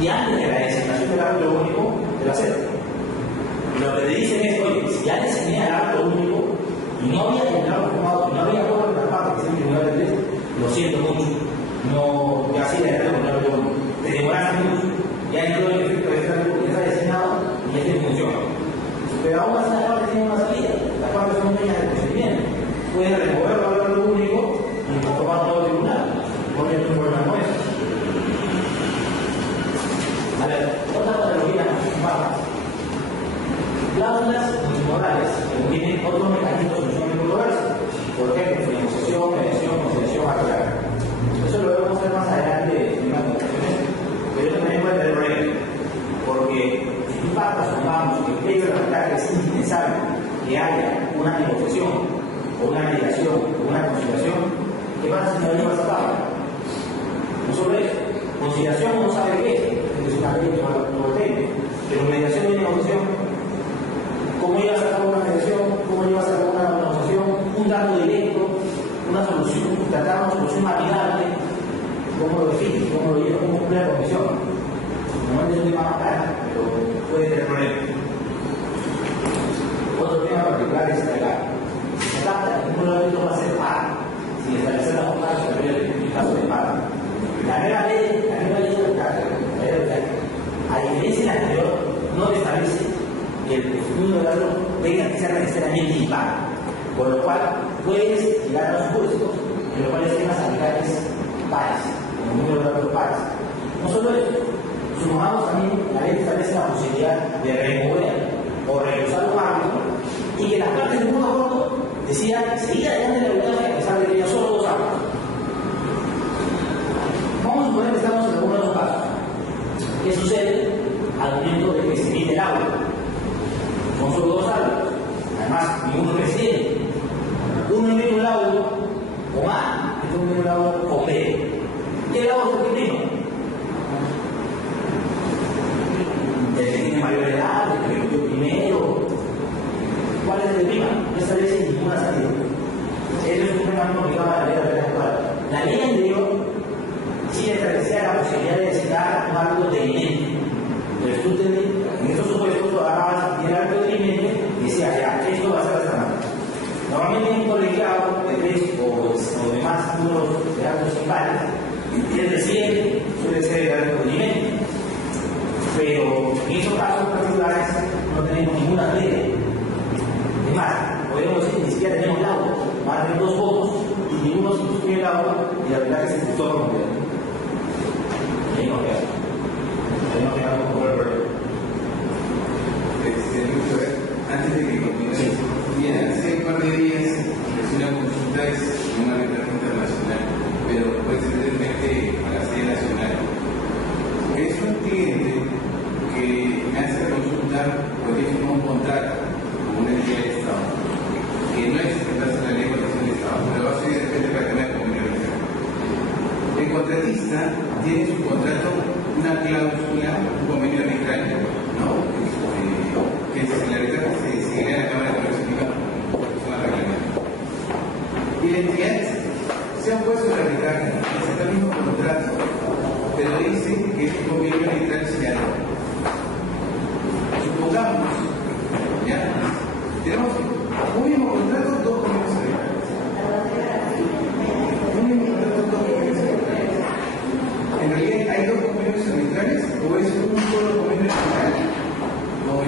Y antes de la designación del acto único, de la sede. Lo que le dicen es, oye, si ya designé el acto único y no había tribunal formado, y no había acuerdo con las partes que sea el tribunal de leyes, lo siento mucho. No, ya sí, ya te demoraste mucho, ya entró el efecto de estar ya está designado y ya tiene función. Pero aún así las partes tienen una salida, las partes son dueñas del procedimiento. Pueden remover el valor único y tomar todo el tribunal. Porque no es un problema nuestro. A ver, otra patología más. Cláusulas morales que tienen otros mecanismos de solución de controversia. Por ejemplo, negociación, mediación, conciliación, aclarar. Eso lo vamos a ver más adelante en las conclusiones, pero yo también voy a tener reglas. Porque si tú partas, supongamos que el hecho de la que es indispensable que haya una negociación, o una mediación, o una conciliación, ¿qué pasa si no llevas a cabo? No solo eso, conciliación no sabe qué es una ley que no lo tiene, pero mediación y negociación, ¿cómo llevas a cabo una mediación? ¿Cómo llevas a cabo una negociación? Un dato directo, una solución, tratar una solución amigable, ¿cómo lo defines? ¿Cómo lo llevas? ¿Cómo cumple la comisión? Normalmente es un tema más caro, pero puede tener problemas. Otro tema particular es acá. El número de delitos va a ser par, sin establecer la jornada superior en el caso de par. La nueva ley del carácter, a diferencia de la anterior, no establece que el número de datos tenga que ser necesariamente impar, por lo cual puedes llegar a los supuestos en los cuales tengas aplicables pares, el número de datos pares. No solo eso, sumamos también la ley establece la posibilidad de remover o regresar los árbitros y que las partes de un acuerdo decidan seguir adelante la voluntad a pesar de que ya solo dos árbitros. Vamos a suponer que estamos en alguno de los casos. ¿Qué sucede al momento de que se emite el auto? Son solo dos árbitros. Además, ninguno presidente. Uno emite un laudo con A, y otro emite un laudo con B. ¿Qué laudo es el que prima? El que tiene mayor edad, el que emitió primero. ¿Cuál es el que prima? No establece ninguna salida. Eso es un tema muy complicado de la ley de la actual. La ley anterior sí establecía la posibilidad de designar un árbitro delimente. Entonces tú en estos supuestos lo agarrabas y el árbitro delimente y decías, ya, esto va a ser de esta manera. Normalmente en un colegiado de 3 o de más números de árbitros impares, el presidente suele ser el árbitro delimente. Pero en estos casos particulares no tenemos ninguna ley. Es más, podemos decir que ni siquiera tenemos laudo. Van a tener 2 votos y ninguno se suscribe el laudo y la verdad que se expulsó por completo. Ahí nos quedamos con el problema. Antes de que continúe, bien, hace un par de días recibí una consulta es una arbitraje internacional, pero coincidentemente a la sede nacional. Es un cliente que me hace la consulta por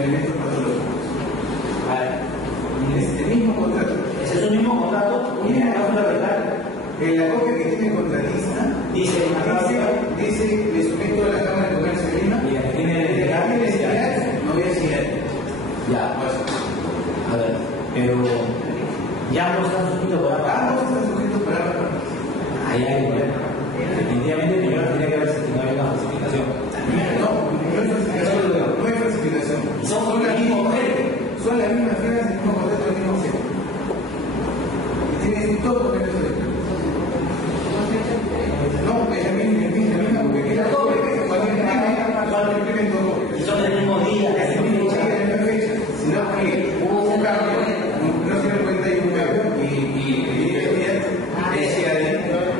elementos patológicos. A ver, En este mismo contrato, ese es un mismo contrato, y en acá una verdad, en la copia que tiene el contratista, dice, le someto a la Cámara de Comercio de Lima, y aquí tiene de la necesidad, no voy a seguir. ya, a ver, pero ya no están suscritos por acá. Ambos están sujetos para la parte. Ahí hay un problema. Definitivamente primero tiene que haber si no hay una justificación. No hay falsificación. Y son la misma mujer. Son las mismas firmas del mismo contrato del mismo objeto. Y tienen todo lo que es no, es la misma, porque aquí la copia, cuando imprimen todo. Y son del mismo día, Es el mismo día, la misma fecha, sino que hubo un cambio, no se dio cuenta y un cambio, y el día decía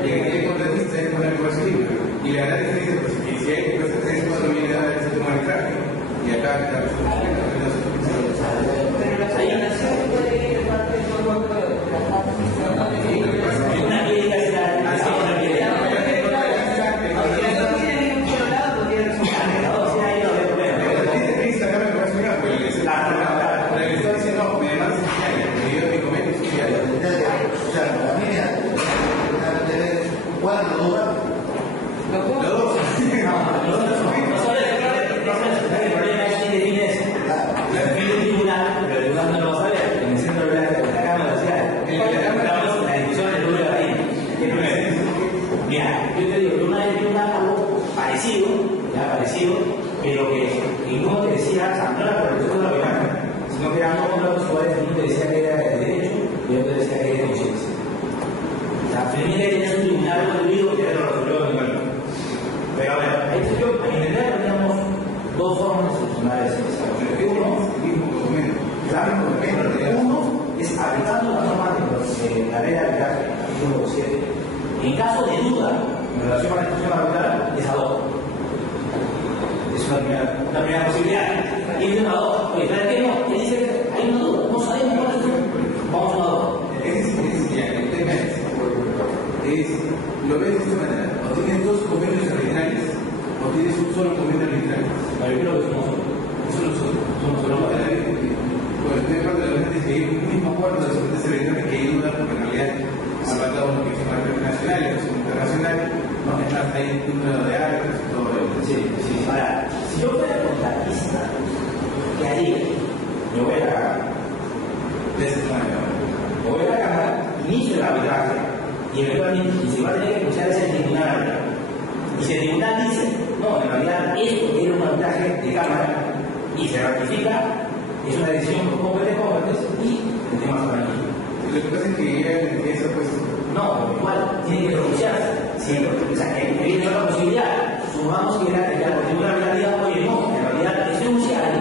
el contratista es con el comercio libre. Y la verdad es que dice, pues, que si hay que prestar eso no viene a dar el sistema arbitraje. Y acá está la Pero la coordinación puede ir de parte de todo el mundo. una clínica es la una clínica. Mira, yo te digo, yo una vez vi algo parecido, pero que no te decía, o sea, no era por el texto de la vegana, sino que eran dos contratos iguales, uno te decía que era de derecho y otro te decía que era de conciencia. O sea, finalmente tenías un tribunal resolvido que era lo resolvió de mi. Pero a ver, ahí yo, a mi entender, teníamos dos formas de solucionar ese uno es aplicando la norma de la ley de arbitraje, artículo 7. En caso de duda en relación a la institución arbitral, es ad hoc. Es una primera posibilidad. Y es una ad hoc. Oye, ¿sabes qué? No, ¿qué dice? Hay una duda, no sabemos cuál es. Vamos a una ad hoc. el tema es, lo ves de esta manera, o tienes dos convenios arbitrales, o tienes un solo convenio arbitral. Yo creo que somos Bueno, estoy de parte de la gente que hay un mismo acuerdo de seguridad electrónica que ayuda, porque en realidad han tratado lo que son árbitros nacionales, que son internacionales, no es más, hay un número de árbitros y todo eso. Sí. Ahora, si yo fuera contratista, ¿qué haría? Me voy a cagar. De esa manera. Me voy a cagar, inicio el arbitraje, y eventualmente, y se va a tener que escuchar ese tribunal arbitral. Y si el tribunal dice, no, en realidad esto era un arbitraje de cámara, y se ratifica, es una decisión competente y el tema está tranquilo. Lo que pasa es que ella empieza pues. No, igual, tiene que pronunciarse. Siempre. O sea, que viene otra posibilidad. Sumamos que la tribunal diga, oye, no, en realidad es denunciable,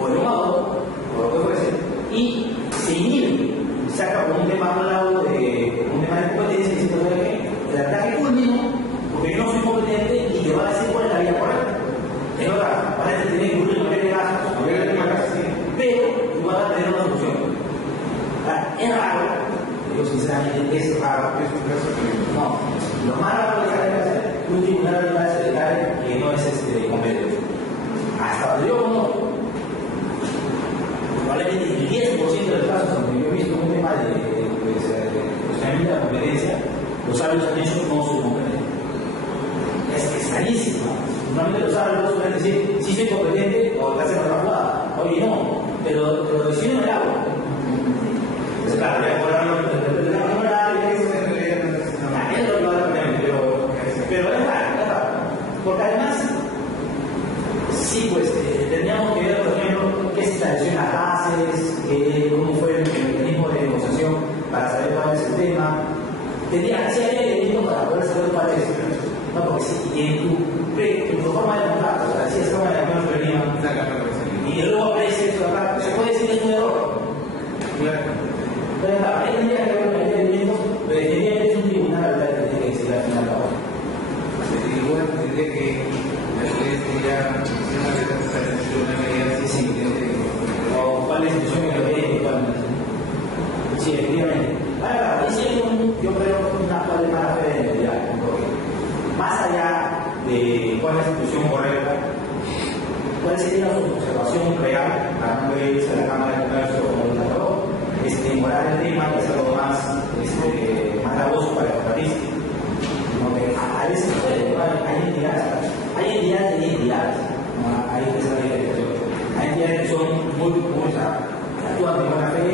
o en un auto, o lo que fuese, y se inhibe, saca por un tema hablado de un tema de competencia, diciendo que el ataque culmino, porque yo no soy competente y te va a decir cuál es la vía correcta. Es verdad, parece que tiene que cumplir con el gastos, pero igual va a tener una solución. Es raro, yo sinceramente es raro. No, lo más raro es hacer un tribunal arbitral se declare que no es competente. Hasta donde yo conozco, probablemente el 10% de los casos donde yo he visto un tema de cuestionamiento de la competencia, los árbitros han dicho no soy competente. Es rarísimo. Normalmente los árbitros suelen decir sí soy competente o te hacen otra jugada. Oye, no, pero deciden no el agua. Pues claro, voy a ponerlo en el pero es raro. Porque además, sí, pues tendríamos que ver, por ejemplo, qué se estableció en las bases, cómo fue el mecanismo de negociación para saber cuál es el tema. Tendría que ser elementos para poder saber cuál es. No, porque si en tu forma de contrato, o sea, si es forma de acuerdo que venía, y luego aparece eso acá, se puede decir que es un error. Pero ahí tendría que haber un elementos, pero tendría que ser un tribunal arbitral que tiene que decir al final la hora. Igual tendría que la gente ya una vez estableció una medida así, o cuál es la institución que lo ve eventualmente. Sí, efectivamente. Ahora, dice yo creo una actual para fe de identidad, porque más allá de cuál es la institución correcta, sería su observación real, para no irse a la Cámara de Comercio como un tratador, es demorar el tema que es algo más gravoso para el país. A veces hay entidades de entidades, ¿no? Hay entidades que son muy actúan de buena fe,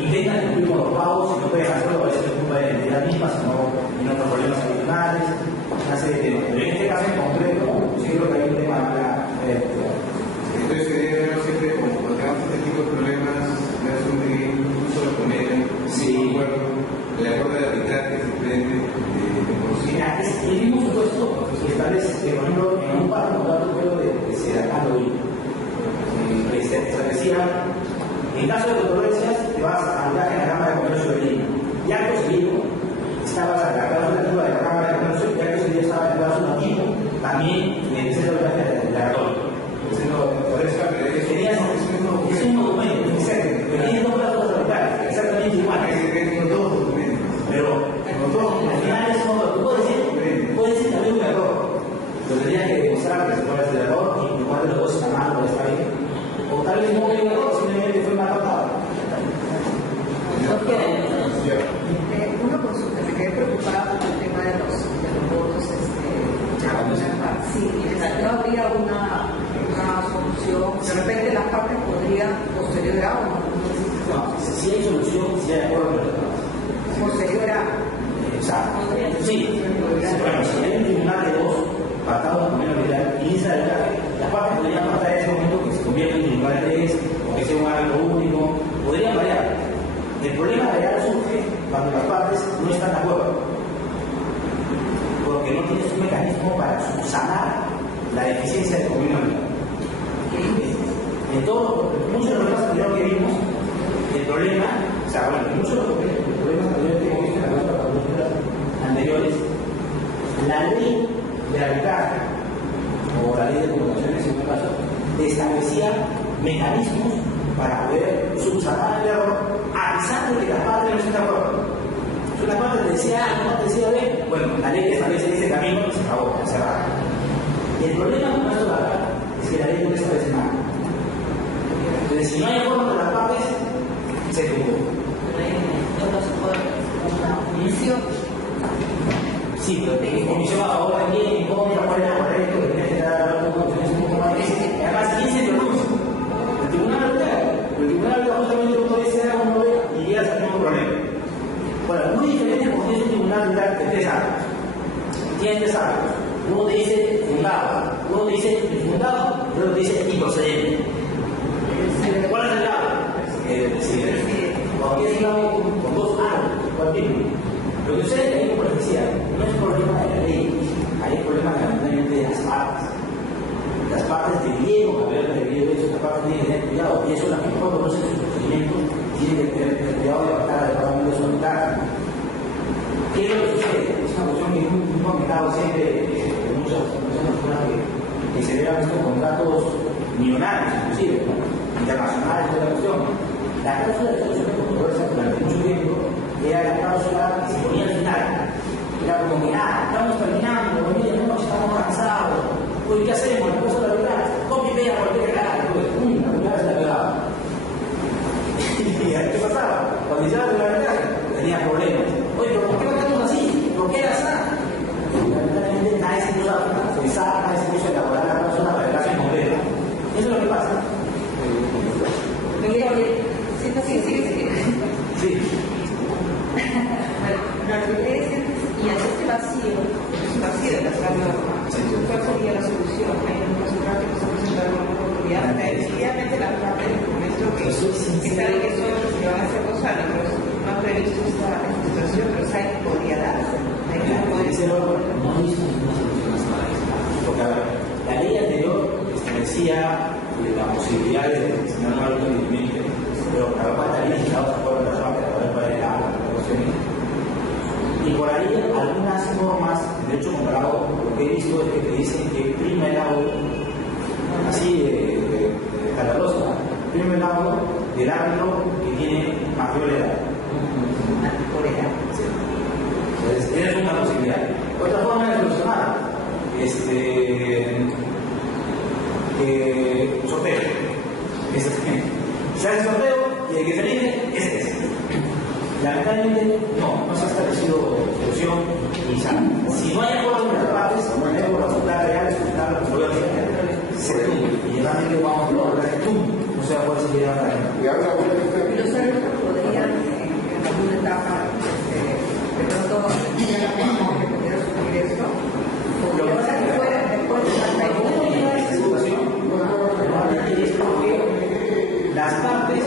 intentan cumplir con los pagos y no pueden hacerlo, a veces es culpa de la entidad misma, sino en otros problemas adicionales, una serie de temas. Pero en este caso en concreto, sí creo que hay un tema de la entonces se debe verlo siempre como cuando tengamos este tipo de problemas, no es un solo poner el acuerdo de arbitraje simplemente de por sí. Mira, es el mismo supuesto que establece, por ejemplo, en un par de contratos de Sedacano se establecía, en caso de controversias, te vas a hablar en la Cámara de Comercio de Lima. Y acto seguido, estabas a la cláusula activa de la Cámara de Comercio, y acto seguido estaba en la cláusula tipo, también en el centro de la tenías un documento, pero tienes dos plazos arbitrarios, exactamente igual. Todos los documentos. Pero al final es como, tú puedes decir también un error. Pero tendrías que demostrar que se puede hacer el error y cuál de los dos está mal o está bien. O tal vez no hubo un error, simplemente fue mal tratado. Una consulta, me quedé preocupada por el tema de los votos. Sí, no habría una solución. De repente las partes podrían posterior a No, si hay solución, si hay acuerdo con los demás. posterior a. Exacto. Sí, bueno, si hay un tribunal de dos pactados con menos legal y las partes podrían pactar en ese momento que se convierta en tribunal de tres o que sea un árbitro único, podrían variar. El problema real surge cuando las partes no están de acuerdo, porque no tienes un mecanismo para subsanar la deficiencia del gobierno legal. En muchos de los problemas anteriores que vimos, el problema, muchos de los problemas anteriores que hemos visto en las cláusulas anteriores, la ley de arbitraje o la ley de comunicaciones en un caso, establecía mecanismos para poder subsanar el error, avisando que las partes no estén de acuerdo. Si una parte te decía A, una parte decía B, bueno, la ley que establece ese camino y se acabó, se cerraba. Y el problema con esto de acá es que la ley no establece nada. Entonces, si no hay acuerdo entre las partes, se tuvo. Sí, pero comisión a favor de quién, en contra, cuál es lo correcto, que tiene que dar condiciones un poco más difíciles. Además, ¿quién se introduce? El tribunal arbitral. El tribunal arbitral justamente lo puede ser a uno ve y llegas al mismo problema. Bueno, muy diferente porque es un tribunal arbitral de 3 años. Tiene 3 años. Uno te dice fundado, uno te dice infundado, y otro te dice improcedente. ¿Cuál es el lado? Porque es lado con 2 años, cualquier. Lo que sucede es que hay una profecía, no es problema de la ley, hay un problema fundamentalmente de las partes. Las partes deberían haber debido eso, las partes tienen que tener cuidado, y eso las que no conocen sus procedimientos tienen que tener cuidado de apartar adecuadamente su arbitraje. ¿Qué es lo que sucede? Es una cuestión que es muy complicada siempre de muchas personas que se vean estos contratos millonarios, inclusive, ¿no? Internacionales, toda la cuestión. La cláusula de solución de controversia durante mucho tiempo era la cláusula que se ponía al final. Era como que, estamos terminando, estamos cansados. Oye, ¿qué hacemos? La cosa de la verdad, copia y pega cualquier carajo. La primera vez la pegaba. ¿Qué pasaba? Cuando llegaba la verdad, tenía problemas. Oye, ¿pero por qué no estamos así? ¿Por qué era así? Lamentablemente nadie se puso a pensar, nadie se puso a elaborar la cláusula para el caso en concreto. Eso es lo que pasa. Sí. La iglesia y hace este vacío de las normas. ¿Cuál sería la solución? Hay un resultado que nos ha presentado una oportunidad. Definitivamente la parte del documento que sabe que son los que van a hacer 2 años, pero no han previsto esta situación, pero saben que podría darse. No hizo una solución hasta ahora. Porque, a ver, la ley anterior establecía la posibilidad de destinar un alto límite, pero cada parte había llegado a acuerdo de las partes para el agua, y por ahí algunas normas, de hecho comparado, lo que he visto es que te dicen que prima el laudo, así de escandalosa, prima el laudo del árbitro que tiene mayor edad. Sí. Entonces, tienes una posibilidad. Otra forma de solucionar, se hace sorteo y el que se elige es ese. Lamentablemente no se ha establecido solución y si no hay acuerdo entre las partes, no hay acuerdo resultar real, se tumbe y realmente vamos a lograr que tumbe, no se va a poder seguir adelante. Y ahora Los árbitros podrían en alguna etapa de pronto tener la misma que pudiera sufrir esto. Lo que pasa es que fuera después de la las partes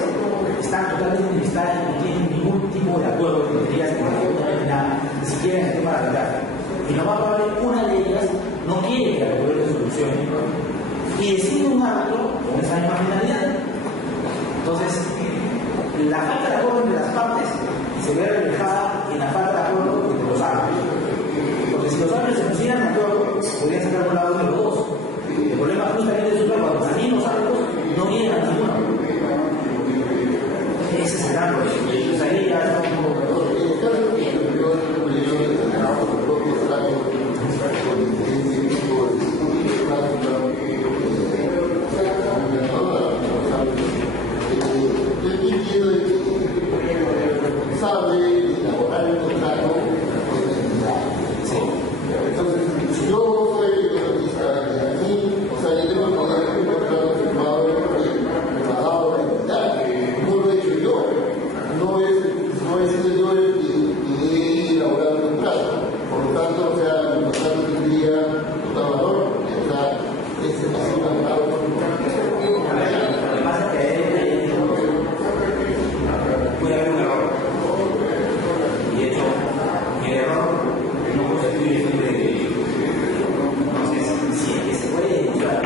están totalmente enlistadas y no tienen ningún tipo de acuerdo que digas que absolutamente nada, ni siquiera en el tema de arreglar. Y lo más probable, una de ellas no quiere que el acuerdo se solucione y decide un árbitro con esa misma finalidad. Entonces, la falta de acuerdo entre las partes se ve reflejada en la falta de acuerdo entre los árbitros. Porque si los árbitros se pusieran de acuerdo, podrían sacar un lado de los dos. El problema justamente es cuando también los árbitros no vienen a ninguno. Ese es el gran problema. Entonces ahí ya es un poco. Entonces, si yo soy economista y a mí, o sea, yo tengo el poder de contrato firmado me ha dado la entidad, no lo he hecho yo, no he sido yo el que he elaborado el contrato, por lo tanto, o sea, el contrato tendría total valor, o sea, ese ha sido elaborado por un contrato. Lo que pasa es que puede haber un error. Y de hecho, el error no constituye siempre de entonces, si es que se puede usar,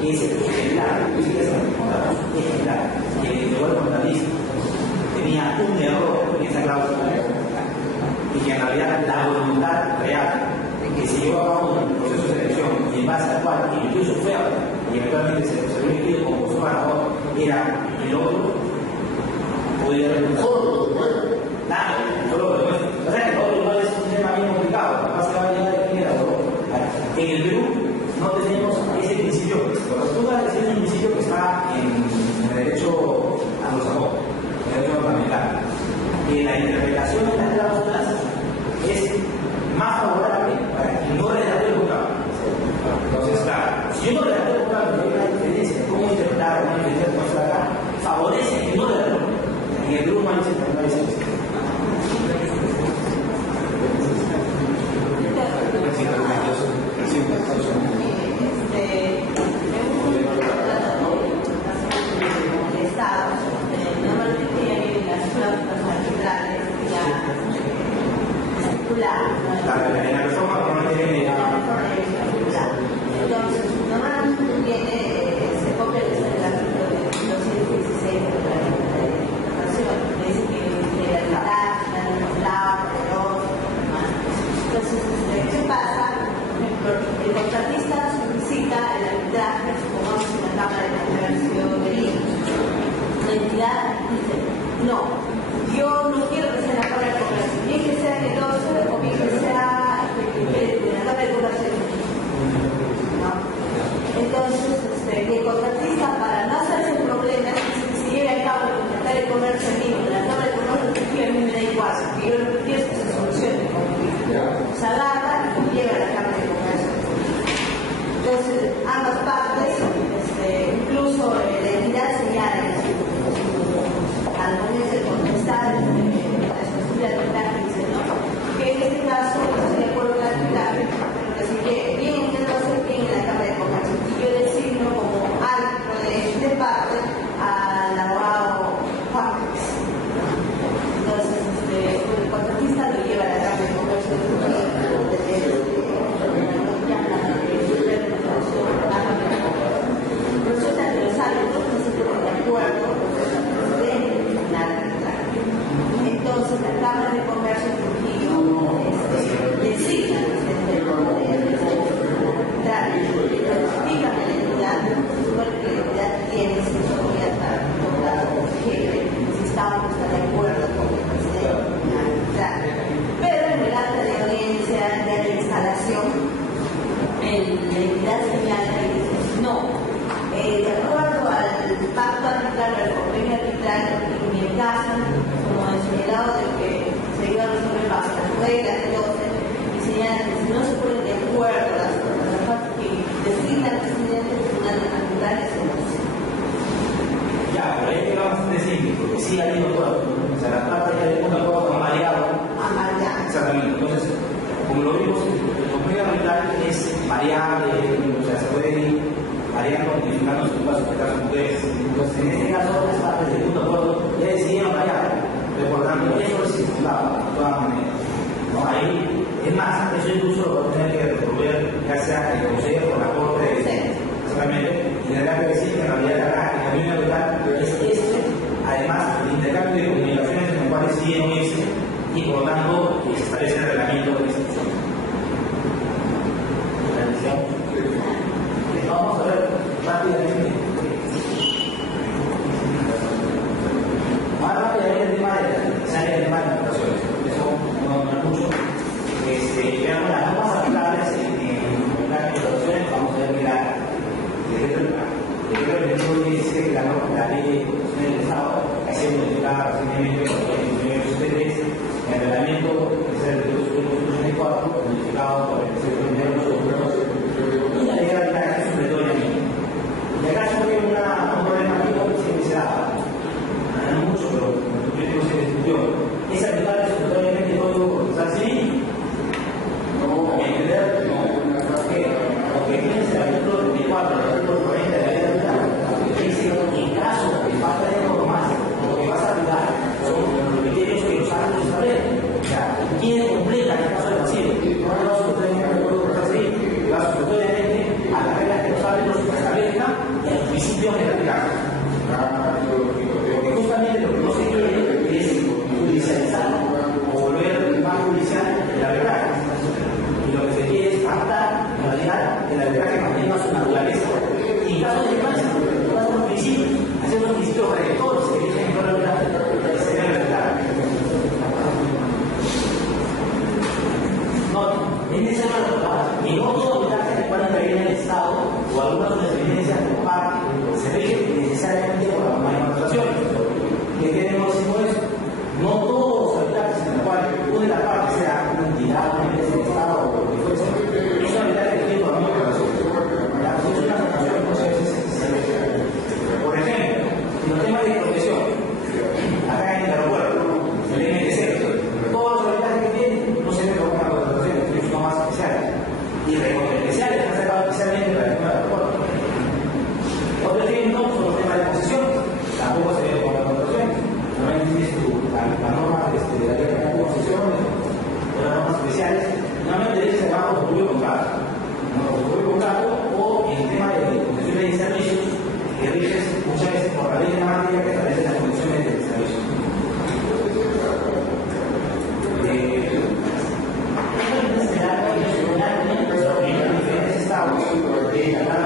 que es ejemplar, que el igual contratista tenía un error en esa cláusula y que en realidad la voluntad real que se llevó a cabo en el proceso de selección y en base al cual incluso fue y eventualmente se había emitido como su ganador era el otro, podría haber nada, solo lo demuestra. O sea que todo igual es un tema bien complicado, capaz que va a llegar de quién era todo. En el Perú no tenemos ese principio, los Portugal es un principio que está en el derecho anglosajón, en el derecho norteamericano. La interpretación de las cláusulas es más favorable para quien no redactó el contrato. Entonces, claro, si yo no redacté el contrato y hay una diferencia de cómo interpretar o una diferencia de cómo está acá, favorece que no redactó. En el Perú no hay ese entonces, normalmente viene, se copia el artículo de 216 de la Constitución, que dice que la libertad, entonces, ¿qué pasa? Por ejemplo, el contratista solicita el arbitraje, supongamos en la Cámara de Comercio de Lima. La entidad dice, no, yo no quiero que sea la Cámara de Comercio, bien que sea en el 12 o bien que sea en la Cámara de Comercio. ¿No? Entonces, el contratista, para no hacerse problemas, si llega a cabo de contratar el comercio en Lima, la Cámara de Comercio, a mí me da igual, porque yo lo que quiero es que se solucione. Se agarra y llega a la Cámara de Comercio. Entonces, ambas partes, incluso la entidad señala que al momento sigue habiendo acuerdo. O sea, las partes ya de un acuerdo han variado. Exactamente. Entonces, como lo vimos, el conflicto ambiental es variable, o sea, se puede ir variando, modificando su paso de caso mujeres. Entonces, en este caso, las partes del punto de acuerdo ya decidieron variar. Recordando, eso es circulado, de todas maneras. ¿No? Ahí, es más, eso incluso lo va a tener que resolver, ya sea el Consejo o la Corte de exactamente, y tendrá que decir que en realidad acá, en la Unión Europea, es este, además, el intercambio de comunicaciones en los cuales siguen ese, y por lo tanto, se establece el reglamento de la institución. Vamos a ver rápidamente. Más rápidamente el tema de las importaciones. Eso no es mucho. Veamos las normas aplicables en las importaciones. Vamos a ver que el dice que la ley de importaciones del Estado ha sido modificada recientemente por el 1983. El reglamento es el de 1984, modificado por el Secretario de y la ley de arbitraje es supletoriamente. Y acá surge un problema aquí que siempre se da, no mucho, pero yo digo se discutió. ¿Es aplicable supletoriamente el Código Procesal Civil? No, a entender, no. Porque tienes el artículo 24, el artículo 40 de la ley de arbitraje, que dice que en caso de falta de normas, lo que vas a aplicar son los criterios que los árbitros establecen. O sea, ¿quién completa el caso de vacío? No lo supletoriamente el Código Procesal Civil, que va supletoriamente a las reglas que los árbitros establezcan y a los principios de la aplicación. Porque justamente lo que no se quiere es judicializar o volver más judicial el arbitraje. Y lo que se quiere es pactar, en realidad, que el arbitraje mantenga su naturaleza. Y en caso de descanso, todos los principios, hacer unos principios rectores que dicen que no el arbitraje se debe arbitraje. No, es necesario recordar que no todo arbitraje en el cual interviene el Estado o algunas de las evidencias por parte se rige necesariamente por la norma de demostraciones. ¿Qué queremos decir con eso? No todos los arbitrajes en los cuales una de las partes sea una entidad, una empresa del Estado o lo que fuese, es un arbitraje que tiene por la misma relación. La posición de la relación muchas veces es necesaria. Por ejemplo, en los temas de protección, acá en el aeropuerto, el MTC, todos los arbitrajes que tienen no se ven como una contratación, tienen unos más especiales. Y recortes especiales están sacados especialmente para el tema del aeropuerto. Otro ejemplo son los temas de posesión, tampoco se ve como una contratación. Normalmente tienes la norma de la ley de posesión o las normas especiales, normalmente debe ser bajo protocolo de contrato. Protocolo de contrato o en el tema de condiciones de servicios que riges muchas veces por la ley de la materia que establece las condiciones de servicio. Diferentes estados de la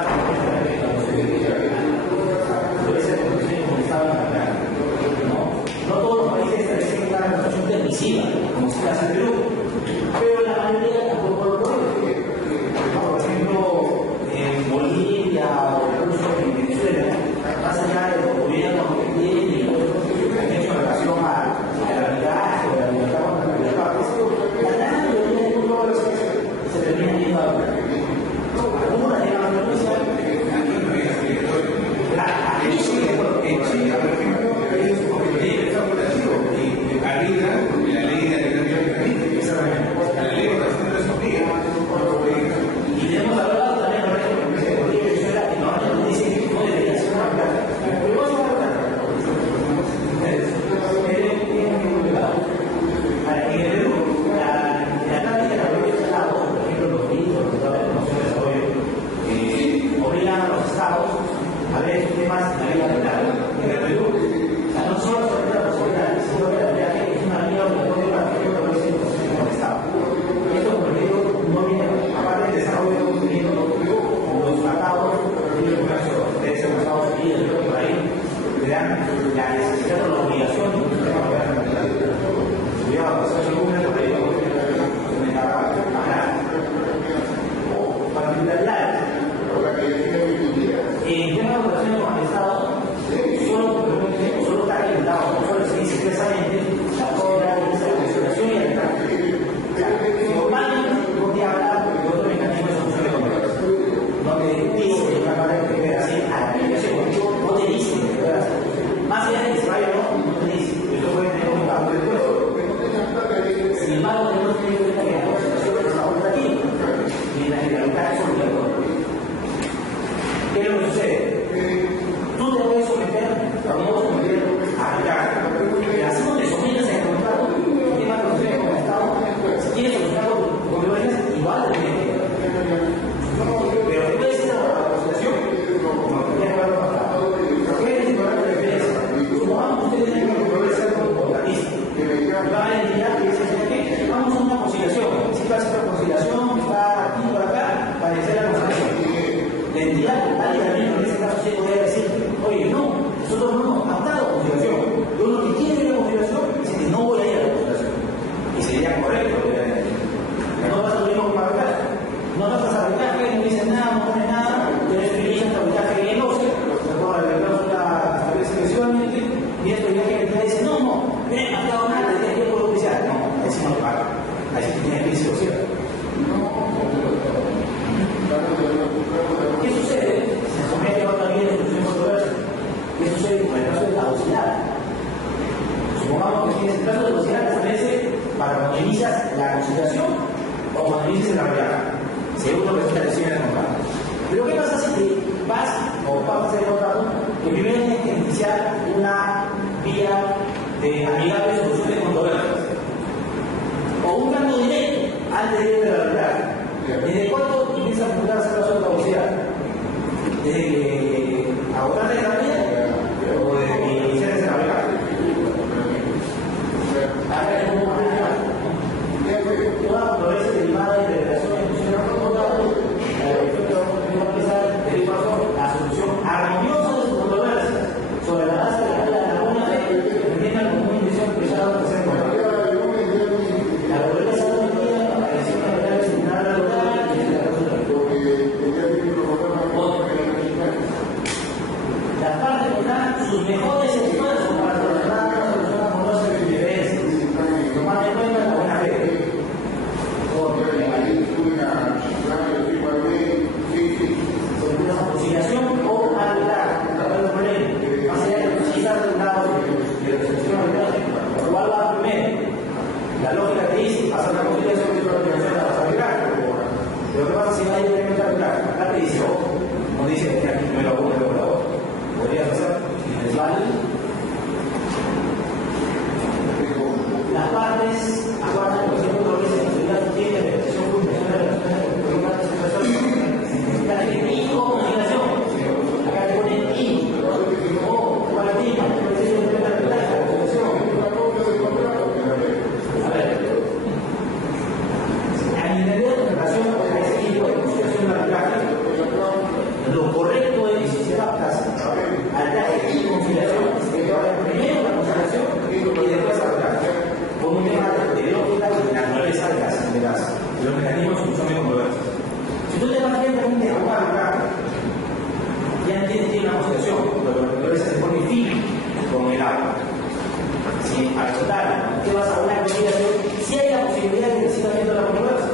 no todos los países establecen una regulación permisiva, como se hace en Perú, pero la mayoría tampoco lo puede. Por ejemplo, en Bolivia o incluso en Venezuela, más allá de los gobiernos que tienen y han hecho en relación al arbitraje o la libertad contra las partes, la gran mayoría de los pueblos se terminan yendo a la algunas llegan a la justicia. Aquí sí, en Chile, por ejemplo, ellos arbitran la ley de arbitraje la ley de votación no les obliga. Y tenemos hablado también con el Bolivia y Venezuela que normalmente dicen que no debería ser una arbitraje. Pero no es una arbitraje. En el Perú, la práctica de la Bolivia y Estado, por ejemplo, los ministros de la Comisión de Desarrollo, obligan a los estados a ver temas de la ley arbitral. En el Perú, no solo sobre la posibilidad, sino que la realidad es una línea obligatoria para que yo lo hice como el Estado. Esto, por ejemplo, no viene aparte del desarrollo de contenido como los tratados de comercio de los Estados Unidos y por ahí, que dan la necesidad o la obligación de un sistema de arbitral. Cuidado, eso es un por ahí, me acaba de hablar. O particularidades. En temas de relación con el Estado, una vía de amigable solución de controversias. O un cambio directo antes de ir a la verdad. ¿Desde cuándo empieza a apuntarse la sola velocidad? ¿Desde que agotaste la vía? ¿O desde que iniciaste la verdad? Acá es como toda controversia derivada de relación de función la solución armoniosa de sus controversias sobre la base de la buena fe que entiendan como una intención expresada de ser buena. La naturaleza no entiende la aparición de la realidad sin nada local y de la cultura. Las partes pondrán sus mejores esfuerzos para solucionar una solución armoniosa de sus diferencias, tomando en cuenta la buena fe. Sobre una conciliación o arreglar el problema, más allá de precisar resultados de resolución arbitraria. ¿Cuál va primero? La lógica te dice hacer la conciliación y la arbitración la vas a arreglar. Lo que pasa es que si no hay que arreglar, acá te dice otro. No dice que aquí primero uno y luego la otra. Podrías hacer si les vale. Las partes acuerdan que siempre lo que se considera tiene la expresión fundación de la relación de las personas. Necesita de conciliación. Acá te ponen y o cualquiera. A ver, al entender en relación a ese tipo de conciliación de la clase, lo correcto es que si se adapta al traje y conciliación, es que vaya primero la conciliación y después a la clase. Con un tema de lógica y de naturaleza de los mecanismos de solución de controversias. Si tú te vas directamente a jugar acá, ya tiene una conciliación, pero la controversia se pone firme con el agua. Si al contrario, te vas a una conciliación, si hay la posibilidad de que siga habiendo la controversia.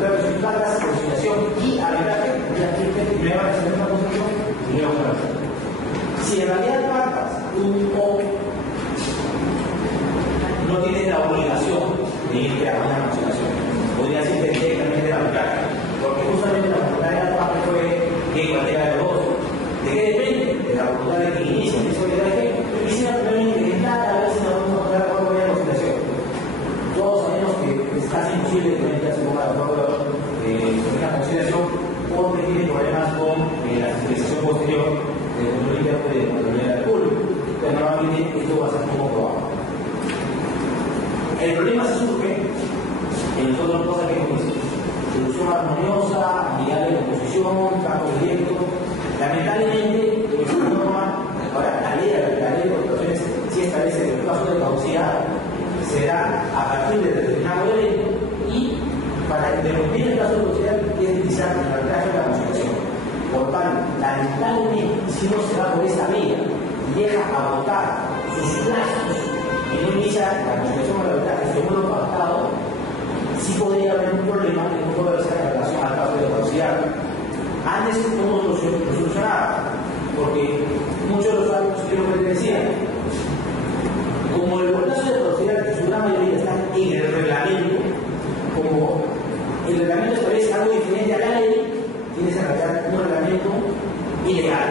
Pero si tú hagas conciliación y arbitraje, ya tienes primero la segunda conciliación y luego controversia. Si en realidad partas un o no tienes la obligación de irte a una conciliación. Podrías irte directamente a la arbitraje. Porque justamente la voluntad de la parte fue que cualquiera de los dos. ¿De qué depende? De la voluntad de que inicie el arbitraje. Y si la primera intentar, a veces no vamos a encontrar cuál fue la conciliación. Todos sabemos que es casi imposible que no se ponga de acuerdo con una conciliación porque tiene problemas con la fiscalización posterior del control interno de la autoridad del público. Pero normalmente esto va a ser poco probable. El problema se surge en otras cosas que hemos visto. Solución armoniosa, amigable de composición, campo directo. Lamentablemente, es una norma. Ahora, la ley de corporaciones sí establece que el plazo de caducidad se da a partir de determinado evento y para interrumpir el plazo de caducidad es utilizar el arbitraje de la conciliación. Por tanto, lamentablemente, si no se va por esa vía y deja agotar sus plazos y no inicia la conciliación con el arbitraje según lo pactado, sí podría haber un problema que no puede ser en relación al plazo de caducidad. Antes, ¿cómo lo solucionaba? Porque muchos de los usuarios, creo que les decía, como el plazo de caducidad en su gran mayoría está en el reglamento, como el reglamento establece algo diferente a la ley, tienes que crear un reglamento ilegal.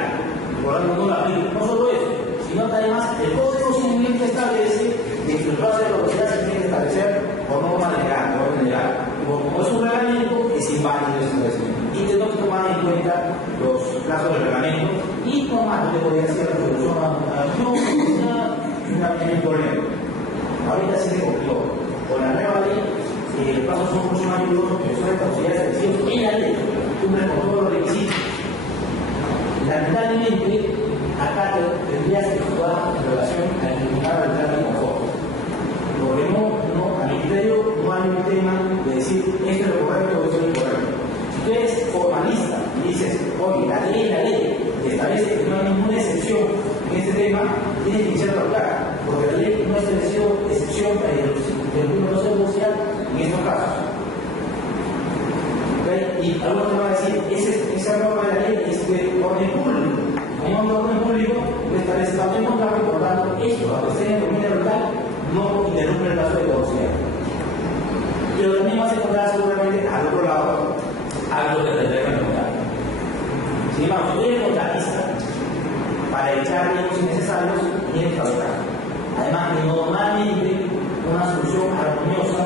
Por lo tanto, no lo aplica. No solo eso, sino que además el Código Civil establece que el plazo de caducidad se tiene que establecer por norma legal, por orden legal. Como es un reglamento, es inválido ese establecimiento. Y tengo que tomar en cuenta los plazos del reglamento y tomar lo que podría ser la resolución no hay problema. Ahorita se le complicó. Con la nueva ley, los plazos son mucho más rigurosos, pero son caducidades establecidos en la ley, cumplen con todos los requisitos. Lamentablemente, acá tendrías que actuar en relación a eliminar el plan de confort. Porque a mi criterio, no hay un tema de decir esto es lo correcto o esto es lo incorrecto. Si tú eres formalista y dices, oye, la ley establece que no hay ninguna excepción en este tema, tienes que iniciar a hablar, porque la ley no ha establecido excepción para el punto no social en estos casos. ¿Okay? Y algunos te van a decir, esa norma de la ley es de orden público. Hay un orden público que establece también contrato, por lo tanto, esto, aunque esté en el dominio local, no interrumpe el plazo de caducidad. Pero también vas a encontrar seguramente al otro lado algo que tendrá que encontrar. Sin embargo, si tú eres contratista, para echar evitar riesgos innecesarios en el fabricante. Además, que normalmente una solución armoniosa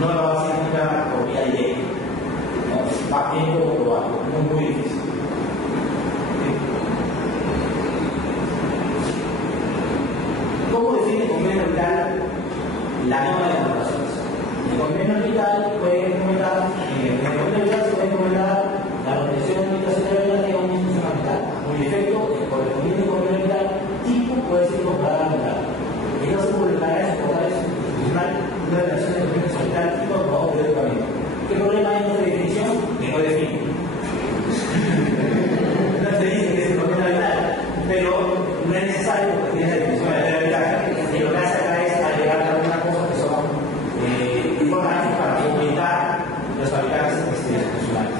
no la va a hacer nunca por vía directa. Va tiempo probado, muy difícil. ¿Cómo define el convenio arbitral la norma de contrataciones? El convenio arbitral puede comentar, en el convenio arbitral se puede comentar la protección de limitación de la un institución arbitral. Por defecto, el correspondiente convenio arbitral tipo puede ser comparado arbitral. Y no se publicará en su portal institucional una relación de convenio arbitral tipo por favor de educamiento. ¿Qué problema hay en esta definición? Que no define. No se dice que es el convenio arbitral, pero no es necesario porque tiene la definición de la arbitral. Y lo que hace acá es agregar algunas cosas que son importantes para aumentar los habitantes institucionales.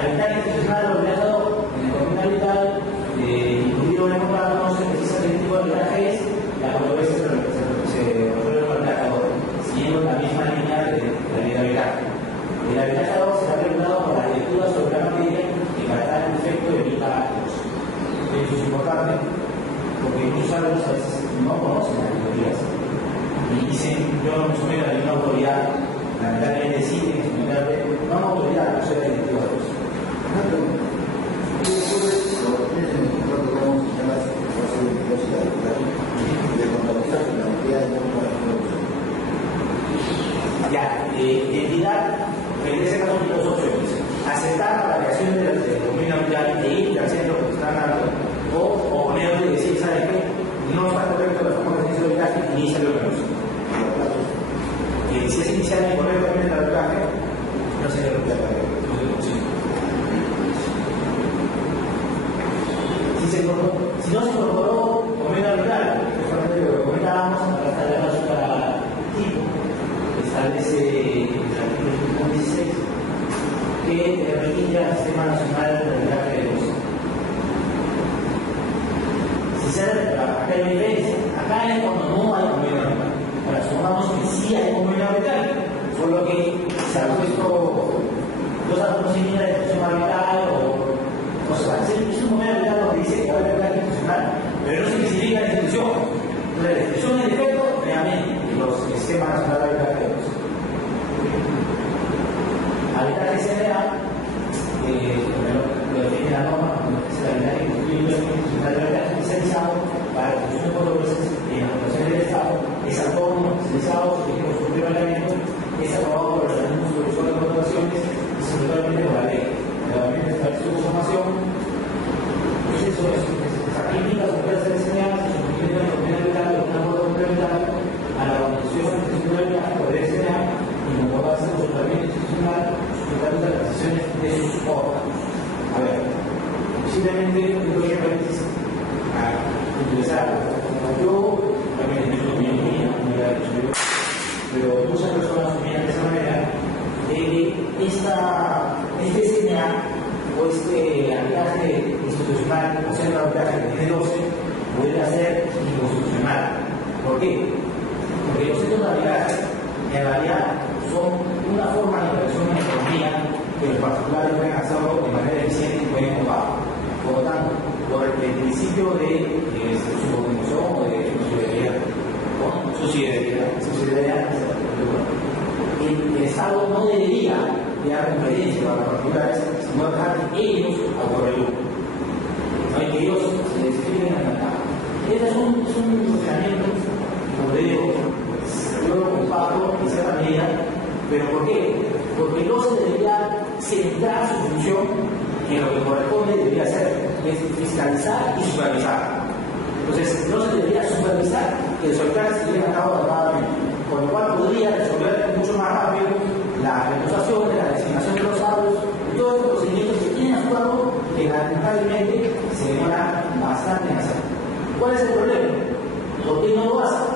Habitar institucional organizado en el convenio arbitral, incluido en el contrato, no se precisa que el tipo de arbitraje es la controversia se resuelve con el arbitrador, siguiendo la misma línea de la ley de arbitraje. El arbitrador será regulado por la directiva sobre la materia que para tal efecto evita actos. Esto es importante porque muchos alumnos a veces no conocen las categorías y dicen, yo no me someto a ninguna autoridad, lamentablemente deciden que someterme, no a una autoridad, no soy la directiva de eso. Una pregunta. ¿Qué ocurre lo que tienes en el contrato que vamos a llamar fase de velocidad de contabilizar la entidad de la Ya, entidad, en ese caso tiene dos opciones: aceptar la creación del convenio arbitral e ir haciendo lo que están dando, o oponerle y decir, ¿sabes qué? No está correcto la forma que se hizo el arbitraje, inicia el menos. Si es inicial incorrectamente el arbitraje, no se le rompe el arbitraje. Si no se incorporó convenio arbitral, justamente lo que comentábamos, hasta la relación para tipo, establece el artículo 16 que registra el Sistema Nacional de Arbitraje de Negocios. Si se acá hay una diferencia, acá es cuando no hay convenio arbitral. Ahora, supongamos que sí hay convenio arbitral, solo que se han puesto dos artículos similares de institución arbitral o sea, es un convenio arbitral donde dice que va a haber arbitraje institucional, pero no significa la institución. Entonces, la institución es defecto, realmente, los sistemas nacionales de arbitraje de negocios. Arbitraje CNA, lo define la norma, es el arbitraje institucional de arbitraje especializado para la institución de controversias en las operaciones del Estado, es autónomo, especializado, sujeto a su propio reglamento, es aprobado por los organismos supervisores de controversiones y solamente por la ley. Realmente es su formación. Pues eso es, aquí implica las empresas de CNA, se someten al convenio arbitral o un acuerdo complementario a la organización de institución de arbitraje por el CNA y no puede hacer su tratamiento institucional sujetando a las decisiones de sus órganos. A ver, posiblemente un pequeño paréntesis a utilizar. Yo, también es mi opinión mía, no me la he dicho yo, pero muchas personas opinan de esa manera de que este CNA o este arbitraje institucional o centro de arbitraje que tiene 12 puede ser inconstitucional. ¿Por qué? Porque los centros de arbitraje en realidad son una forma de intervención en la economía que los particulares pueden hacerlo de manera eficiente y pueden ocupar. Por lo tanto, por el principio de subordinación o de subsidiariedad, el Estado no debería dar competencia a los particulares, sino dejar que ellos autorregulen. No hay que ellos se les escriben al mercado. Este es un funcionamiento, como le digo, yo lo comparto en cierta medida, pero ¿por qué? Porque no se debería centrar su función en lo que corresponde debería ser, que es fiscalizar y supervisar. Entonces, no se debería supervisar que los arbitrajes se lleven a cabo adecuadamente, con lo cual podría resolver mucho más rápido la recusación, la designación de los saldos y todos estos procedimientos que tienen a su cargo que lamentablemente se demoran bastante en hacer. ¿Cuál es el problema? ¿Por qué no lo hacen?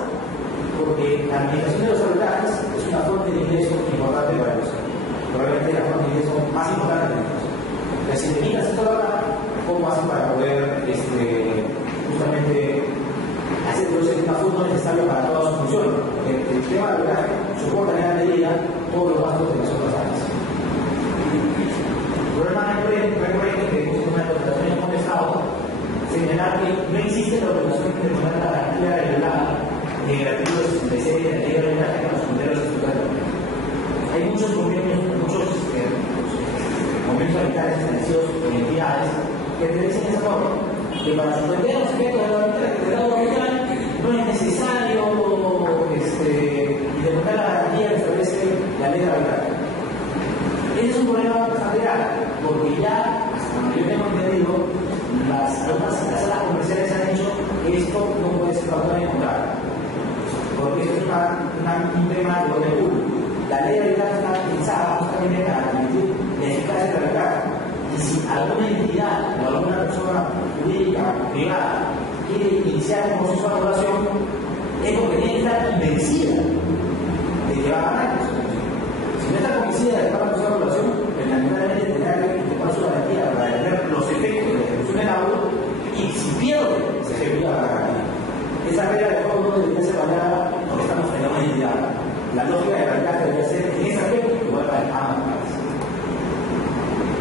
Porque la administración de los arbitrajes es una fuente de ingreso importante para ellos. Probablemente la fuente de ingreso más importante de ellos. Entonces, si te quitas esto de acá, ¿cómo hacen para poder justamente hacer producir una fuente necesaria para toda su función? Porque el sistema de arbitraje soporta en gran medida todos los gastos de las otras áreas. El problema recurrente que tenemos en una contratación tribunales que te dicen esa norma, que para suspender los efectos de la orbital no es necesario interpretar la garantía que establece la ley de la orbital. Ese es un problema bastante grave, porque ya, hasta donde yo tengo entendido, las salas comerciales han dicho que esto no puede ser facultad de comprar, porque esto es un tema de orden público. La ley de la orbital está pensada justamente para permitir la eficacia de la orbital. Y si alguna entidad o alguna persona jurídica privada quiere iniciar un proceso de aprobación, es porque tiene que estar convencida de que va a ganar. Si no está convencida de que va a proceso de aprobación, lamentablemente tendrá que tomar su garantía para tener los efectos de la ejecución del auto, y si pierde, se ejecuta la garantía. Esa regla de juego no debería ser variada porque estamos frente a una entidad. La lógica de la garantía debería ser en ese aspecto igual para ambas partes.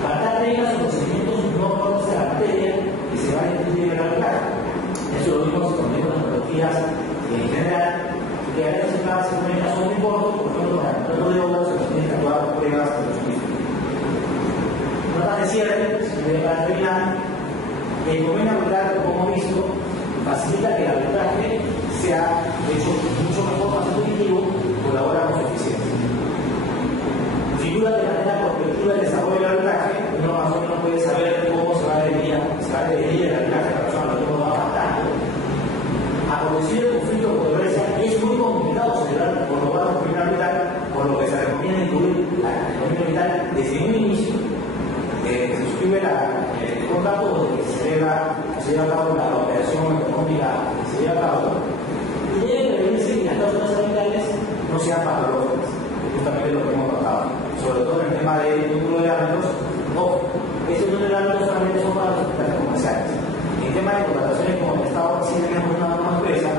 Para dar reglas o procedimientos no propios de la materia que se van a incluir en la orbital. Eso lo vimos con las metodologías en general, que a veces se hace un caso muy corto, por ejemplo, para el contrato de obras se tienen que actuar pruebas de los mismos. Notas de cierre, para terminar, el convenio arbitral, como hemos visto, facilita que el arbitraje sea, de hecho, mucho mejor, más intuitivo, colabora con su eficiencia. Figura de manera prospectiva el desarrollo del arbitraje, uno más o menos puede saber cómo se va a dividir el arbitraje a la persona, lo que uno va adaptando. A producir el conflicto de controversia es muy complicado celebrar por lo menos el arbitral, por lo que se recomienda incluir la economía arbitral desde un inicio. Se suscribe el contrato donde se lleva a cabo la operación económica que se lleva a cabo, y debe prevenirse que las cláusulas arbitrales no sean patológicas, justamente lo que hemos tratado, sobre todo en el tema del número de árbitros. Ojo, ese número de árbitros solamente son para los hospitales comerciales. En el tema de contrataciones como el Estado, sí tenemos una empresa,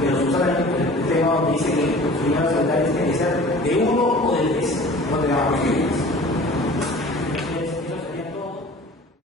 pero usualmente el tema donde dice que los primeros hospitales tienen que ser de uno o de tres, no tenemos más.